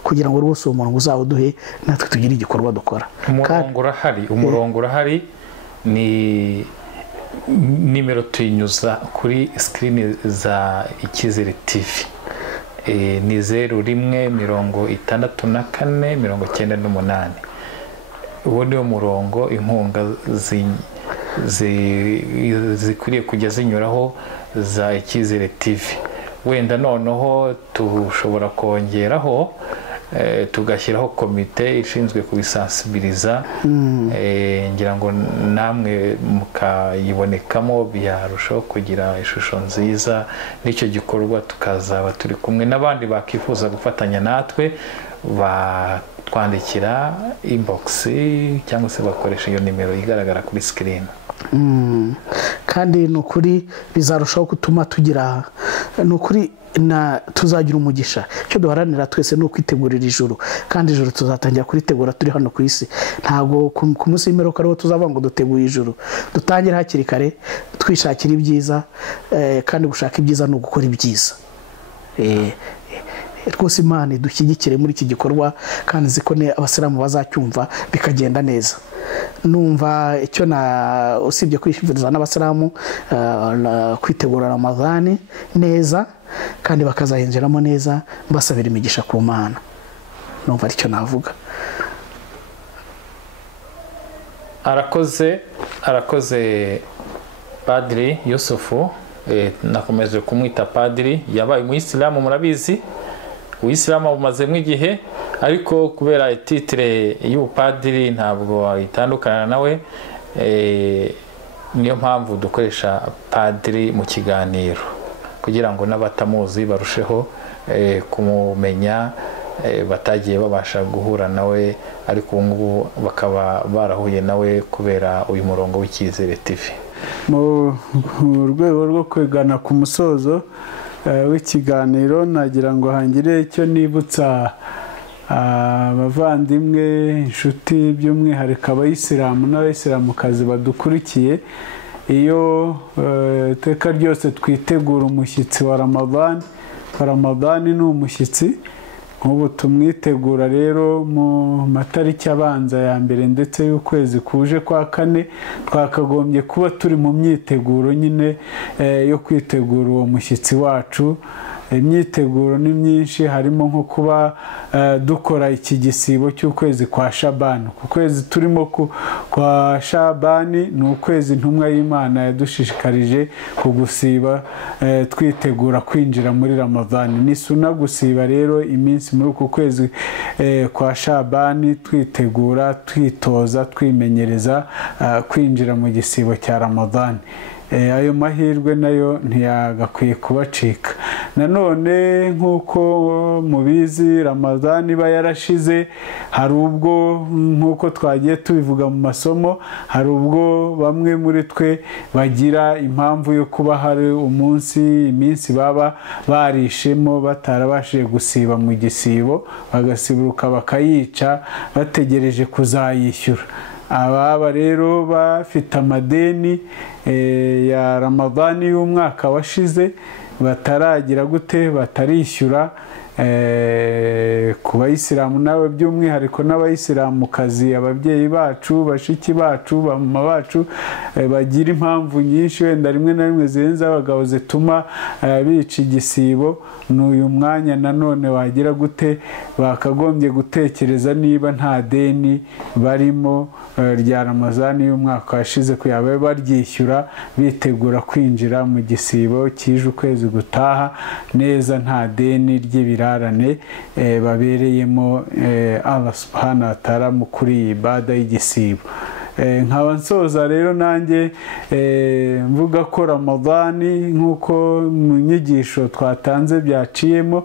kugira ngo rwose umurongo uzawuduhe natwe tugire igikorwa dukora umurongo urahari ni nimero tuyinyuza kuri screen za Icyizere TV ni 0164 uwo niwo murongo inkunga zikwiriye kujya zinyuraho za Icyizere TV wenda noneho tushobora kongeraho tugashyiraho komite ishinzwe kubisansibiliza ngira ngo namwe mukayibonekamo byarushaho kugira ishusho nziza n'icyo gikorwa tukazaba turi kumwe n'abandi bakifuza gufatanya natwe batwandikira inbox cyangwa se bakoresha iyo nimero igaragara kuri screen kandi nukuri bizarushaho gutuma tugira nukuri tuzagira umugisha cyo duharanira twese no kwitegurira ijuru kandi ijuru tuzatangira kuritegura turi hano ku isi ntago ku munsi w'imperuka ariho tuzava ngo duteguye ijuru dutangira hakiri kare twishakira ibyiza kandi gushaka ibyiza no gukora ibyiza rwose Imana idushyigikire muri iki gikorwa kandi zikone abasilamu bazacyumva bikagenda neza numva icyo usibye kwishimiriza n'abasilamu kwitegura Ramadhan neza kandi bakazahinjiramo neza mbasabira imigisha ku Mana numva aricyo navuga arakoze Padiri Yusufu nakomeje kumwita Padiri yabaye umuyisilamu murabizi uyisilamu umazemo igihe ariko kubera titre y'upadiri ntabwo itandukana nawe niyo mpamvu dukoresha Padiri mu kiganiro kugira ngo n'abatamuzi barusheho kumumenya batagiye babasha guhura nawe ariko ubu ngubu bakaba barahuye nawe kubera uyu murongo w'Icyizere TV mu rwego rwo kwigana ku musozo w'ikiganiro nagira ngo hangire icyo nibutsa abavandimwe inshuti by'umwihariko abayisilamu n'abayisilamukazi badukurikiye iyo iteka ryose twitegura umushyitsi wa Ramadhan ni umushyitsi nk'ubu tumwitegura rero mu matariki abanza ya mbere ndetse y'ukwezi kuje kwa 4 twakagombye kuba turi mu myiteguro nyine yo kwitegura uwo mushyitsi wacu imyiteguro ni myinshi harimo nko kuba dukora iki gisibo cy'ukwezi kwa Shaban ku kwezi turimo kwa Shaban ni ukwezi intumwa y'Imana yadushishikarije kugusiba twitegura kwinjira muri Ramadhan ni suna gusiba rero iminsi muri uku kwezi kwa Shaban twitegura twitoza twimenyereza kwinjira mu gisibo cya Ramadhan ayo mahirwe nayo ntiyagakwiye kubacika. Nanone nk'uko mubizi Ramadani iba yarashize, hari ubwo nk'uko twagiye tubivuga mu masomo, hari ubwo bamwe muri twe bagira impamvu yo kuba hari iminsi baba barishemo batarabashije gusiba mu gisibo, bagasiburuka bakayica bategereje kuzayishyura. Ababa rero bafite amadeni ya Ramadani y'umwaka washize bataragira gute, batarishyura, ku bayisilamu nawe by'umwihariko n'abayisilamukazi, ababyeyi bacu, bashiki bacu, bamama bacu bagira impamvu nyinshi wenda rimwe na rimwe zirenze abagabo zituma bica igisibo, n'uyu mwanya nanone wagira gute, bakagombye gutekereza niba nta deni barimo rya Ramazani y'umwaka washize ko yabaye baryishyura, bitegura kwinjira mu gisibo kije ukwezi gutaha neza nta deni ry'ibirarane babereyemo Allah subhanahu wa ta'ala kuri iyi ibada y'igisibo. Nkaba nsoza rero nanjye mvuga ko Ramadani nk'uko mu nyigisho twatanze byaciyemo,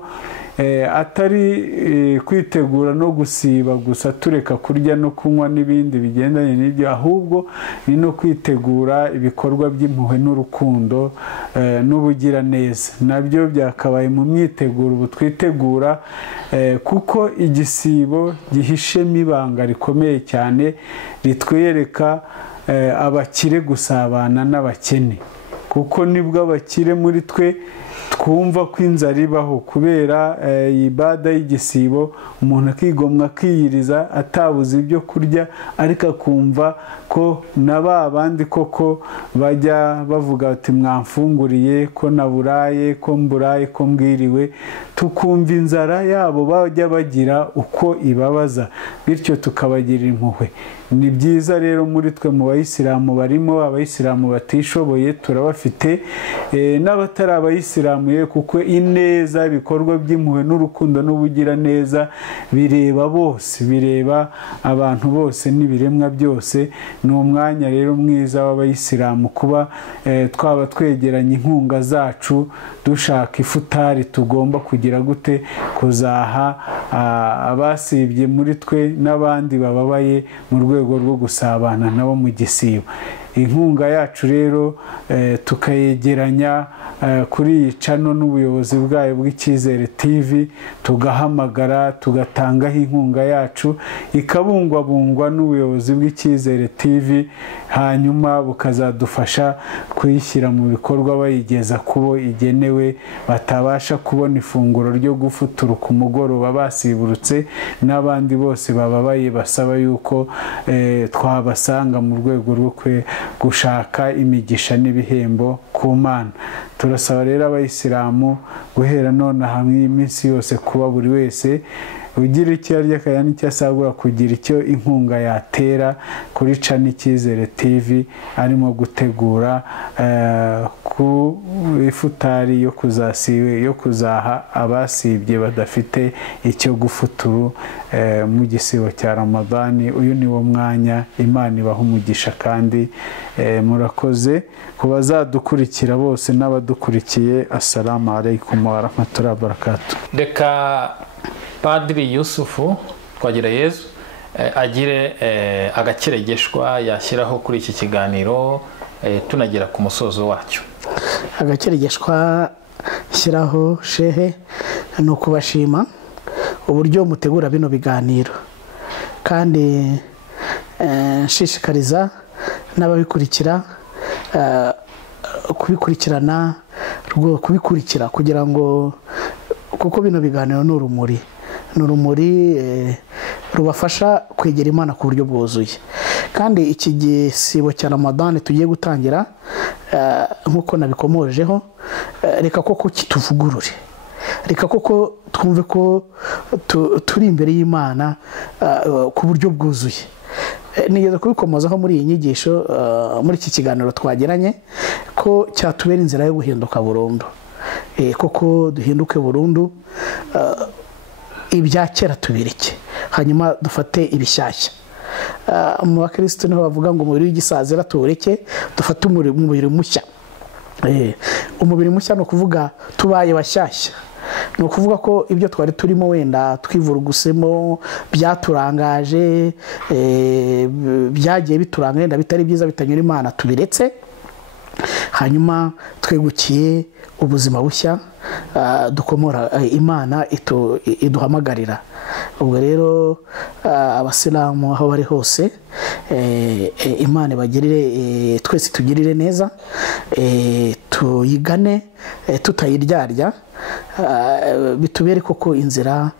atari kwitegura no gusiba gusa tureka kurya no kunywa n'ibindi bigendanye n'ibyo, ahubwo ni no kwitegura ibikorwa by'impuhwe n'urukundo n'ubugiraneza. Nabyo byakabaye mu myiteguro ubu twitegura, kuko igisibo gihishemo ibanga rikomeye cyane ritwereka abakire gusabana n'abakene, kuko nibwo abakire muri twe twumva ko inzara ibaho kubera ibada y'igisibo, umuntu akigomwa akiyiriza atabuze ibyo kurya, ariko akumva ko na ba bandi koko bajya bavuga bati mwamfunguriye ko naburaye, ko mburaye, ko mbwiriwe, tukumva inzara yabo bajya bagira uko ibabaza, bityo tukabagirira impuhwe. Ni byiza rero muri twe mu bayisilamu barimo abayisilamu batishoboye turabafite, n'abatari abayisilamu, kuko ineza, ibikorwa by'impuhwe n'urukundo n'ubugiraneza bireba bose, bireba abantu bose n'ibiremwa byose. Ni umwanya rero mwiza w'abayisilamu kuba twaba twegeranya inkunga zacu dushaka ifutari tugomba kugira gute kuzaha abasibye muri twe n'abandi bababaye mu rwego rwo gusabana nabo mu gisibo. Inkunga yacu rero tukayegeranya kuri iyi cano n'ubuyobozi bwayo bw'Icyizere TV, tugahamagara tugatangaho inkunga yacu ikabungwabungwa n'ubuyobozi bw'Icyizere TV, hanyuma bukazadufasha kuyishyira mu bikorwa bayigeza kubo igenewe, batabasha kubona ifunguro ryo gufutura ku mugoroba basiburutse, n'abandi bose bababaye basaba yuko twabasanga mu rwego rwo gushaka imigisha n'ibihembo ku Mana. Turasaba rero abayisilamu guhera none hamwe iminsi yose kuba buri wese ugira icyo arya akaya n'icyo asagura kugira icyo inkunga yatera kuri cano Icyizere TV, arimo gutegura ku ifutari yo kuzaha abasibye badafite icyo gufuturu mu gisibo cya Ramadani. Uyu ni wo mwanya, Imana ibaha umugisha kandi murakoze. Ku bazadukurikira bose n'abadukurikiye, assalamu alaikum wa rahmatullahi wa barakatuh. Reka Padiri Yusufu Twagirayezu agire agakeregeshwa yashyiraho kuri iki kiganiro tunagera ku musozo wacyo. Agakeregeshwa shyiraho shehe ni ukubashima uburyo mutegura bino biganiro, kandi nshishikariza n'ababikurikira kubikurikirana, kubikurikira kugira ngo, kuko bino biganiro ni urumuri rubafasha kwegera Imana ku buryo bwuzuye. Kandi iki gisibo cya Ramadani tugiye gutangira, nk'uko nabikomojeho, reka koko kituvugurure, reka koko twumve ko turi imbere y'Imana ku buryo bwuzuye. Nigeze kubikomozaho muri iyi nyigisho, muri iki kiganiro twagiranye, ko cyatubera inzira yo guhinduka burundu. Koko duhinduke burundu, ibya kera tubireke, hanyuma dufate ibishyashya. Mu bakristo niho bavuga ngo umubiri w'igisazira tuwureke, dufate umubiri mushya. umubiri mushya ni ukuvuga tubaye bashyashya, ni ukuvuga ko ibyo twari turimo wenda twivurugusemo byaturangaje, byagiye bituranga wenda bitari byiza bitanyura Imana, tubiretse hanyuma twegukiye ubuzima bushya dukomora Imana iduhamagarira. Ubwo rero abasilamu aho bari hose, Imana ibagirire, twese tugirire neza, tuyigane tutayiryarya, bitubere koko inzira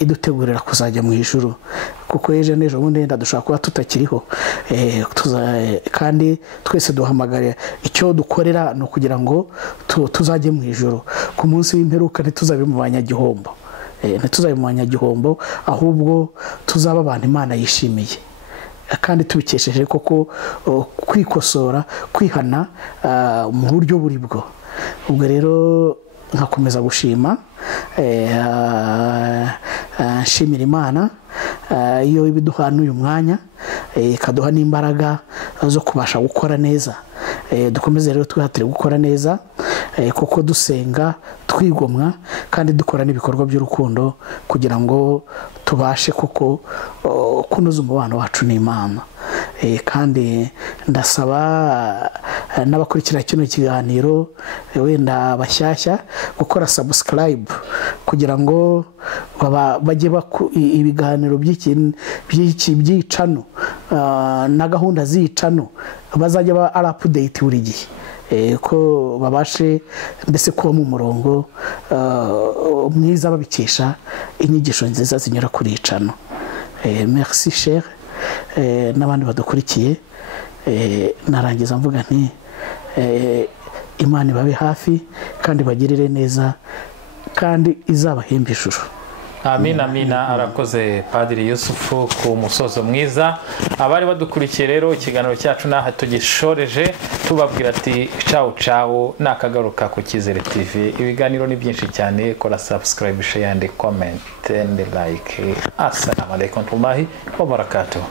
idutegurira kuzajya mu ijuru, kuko ejo n'ejo bundi wenda dushobora kuba tutakiriho, kandi twese duhamagarira icyo dukorera ni ukugira ngo tuzajye mu ijuru ku munsi w'imperuka, ntituzabe mu banyagihombo, ntituzabe mu banyagihombo, ahubwo tuzaba abantu Imana yishimiye, kandi tubikesheje koko kwikosora, kwihana mu buryo buri bwo. Ubwo rero nkakomeza gushima, nshimira Imana iyo ibiduha n'uyu mwanya, ikaduha n'imbaraga zo kubasha gukora neza. Dukomeze rero twihatire gukora neza, kuko dusenga twigomwa kandi dukora n'ibikorwa by'urukundo kugira ngo tubashe kuko kunoza umubano wacu n'Imana. Kandi ndasaba n'abakurikira kino kiganiro wenda bashyashya gukora subscribe kugira ngo bajye ibiganiro by'icano na gahunda z'icano bazajya ba update buri gihe, ko babashe mbese kuba mu murongo mwiza babikesha inyigisho nziza zinyura kuri icano. Merci cher, n'abandi badukurikiye, narangiza mvuga nti Imana ibabe hafi kandi bagirire neza kandi izabahemba ijuru. Amina amina. Arakoze Padiri Yusufu ku musozo mwiza. Abari badukurikiye rero ikiganiro cyacu naha tugishoreje tubabwira ati ciao ciao, nakagaruka ku Cyizere TV. Ibiganiro ni byinshi cyane, kora subscribe, share and comment and like. Assalamu alaikum wa barakatuh.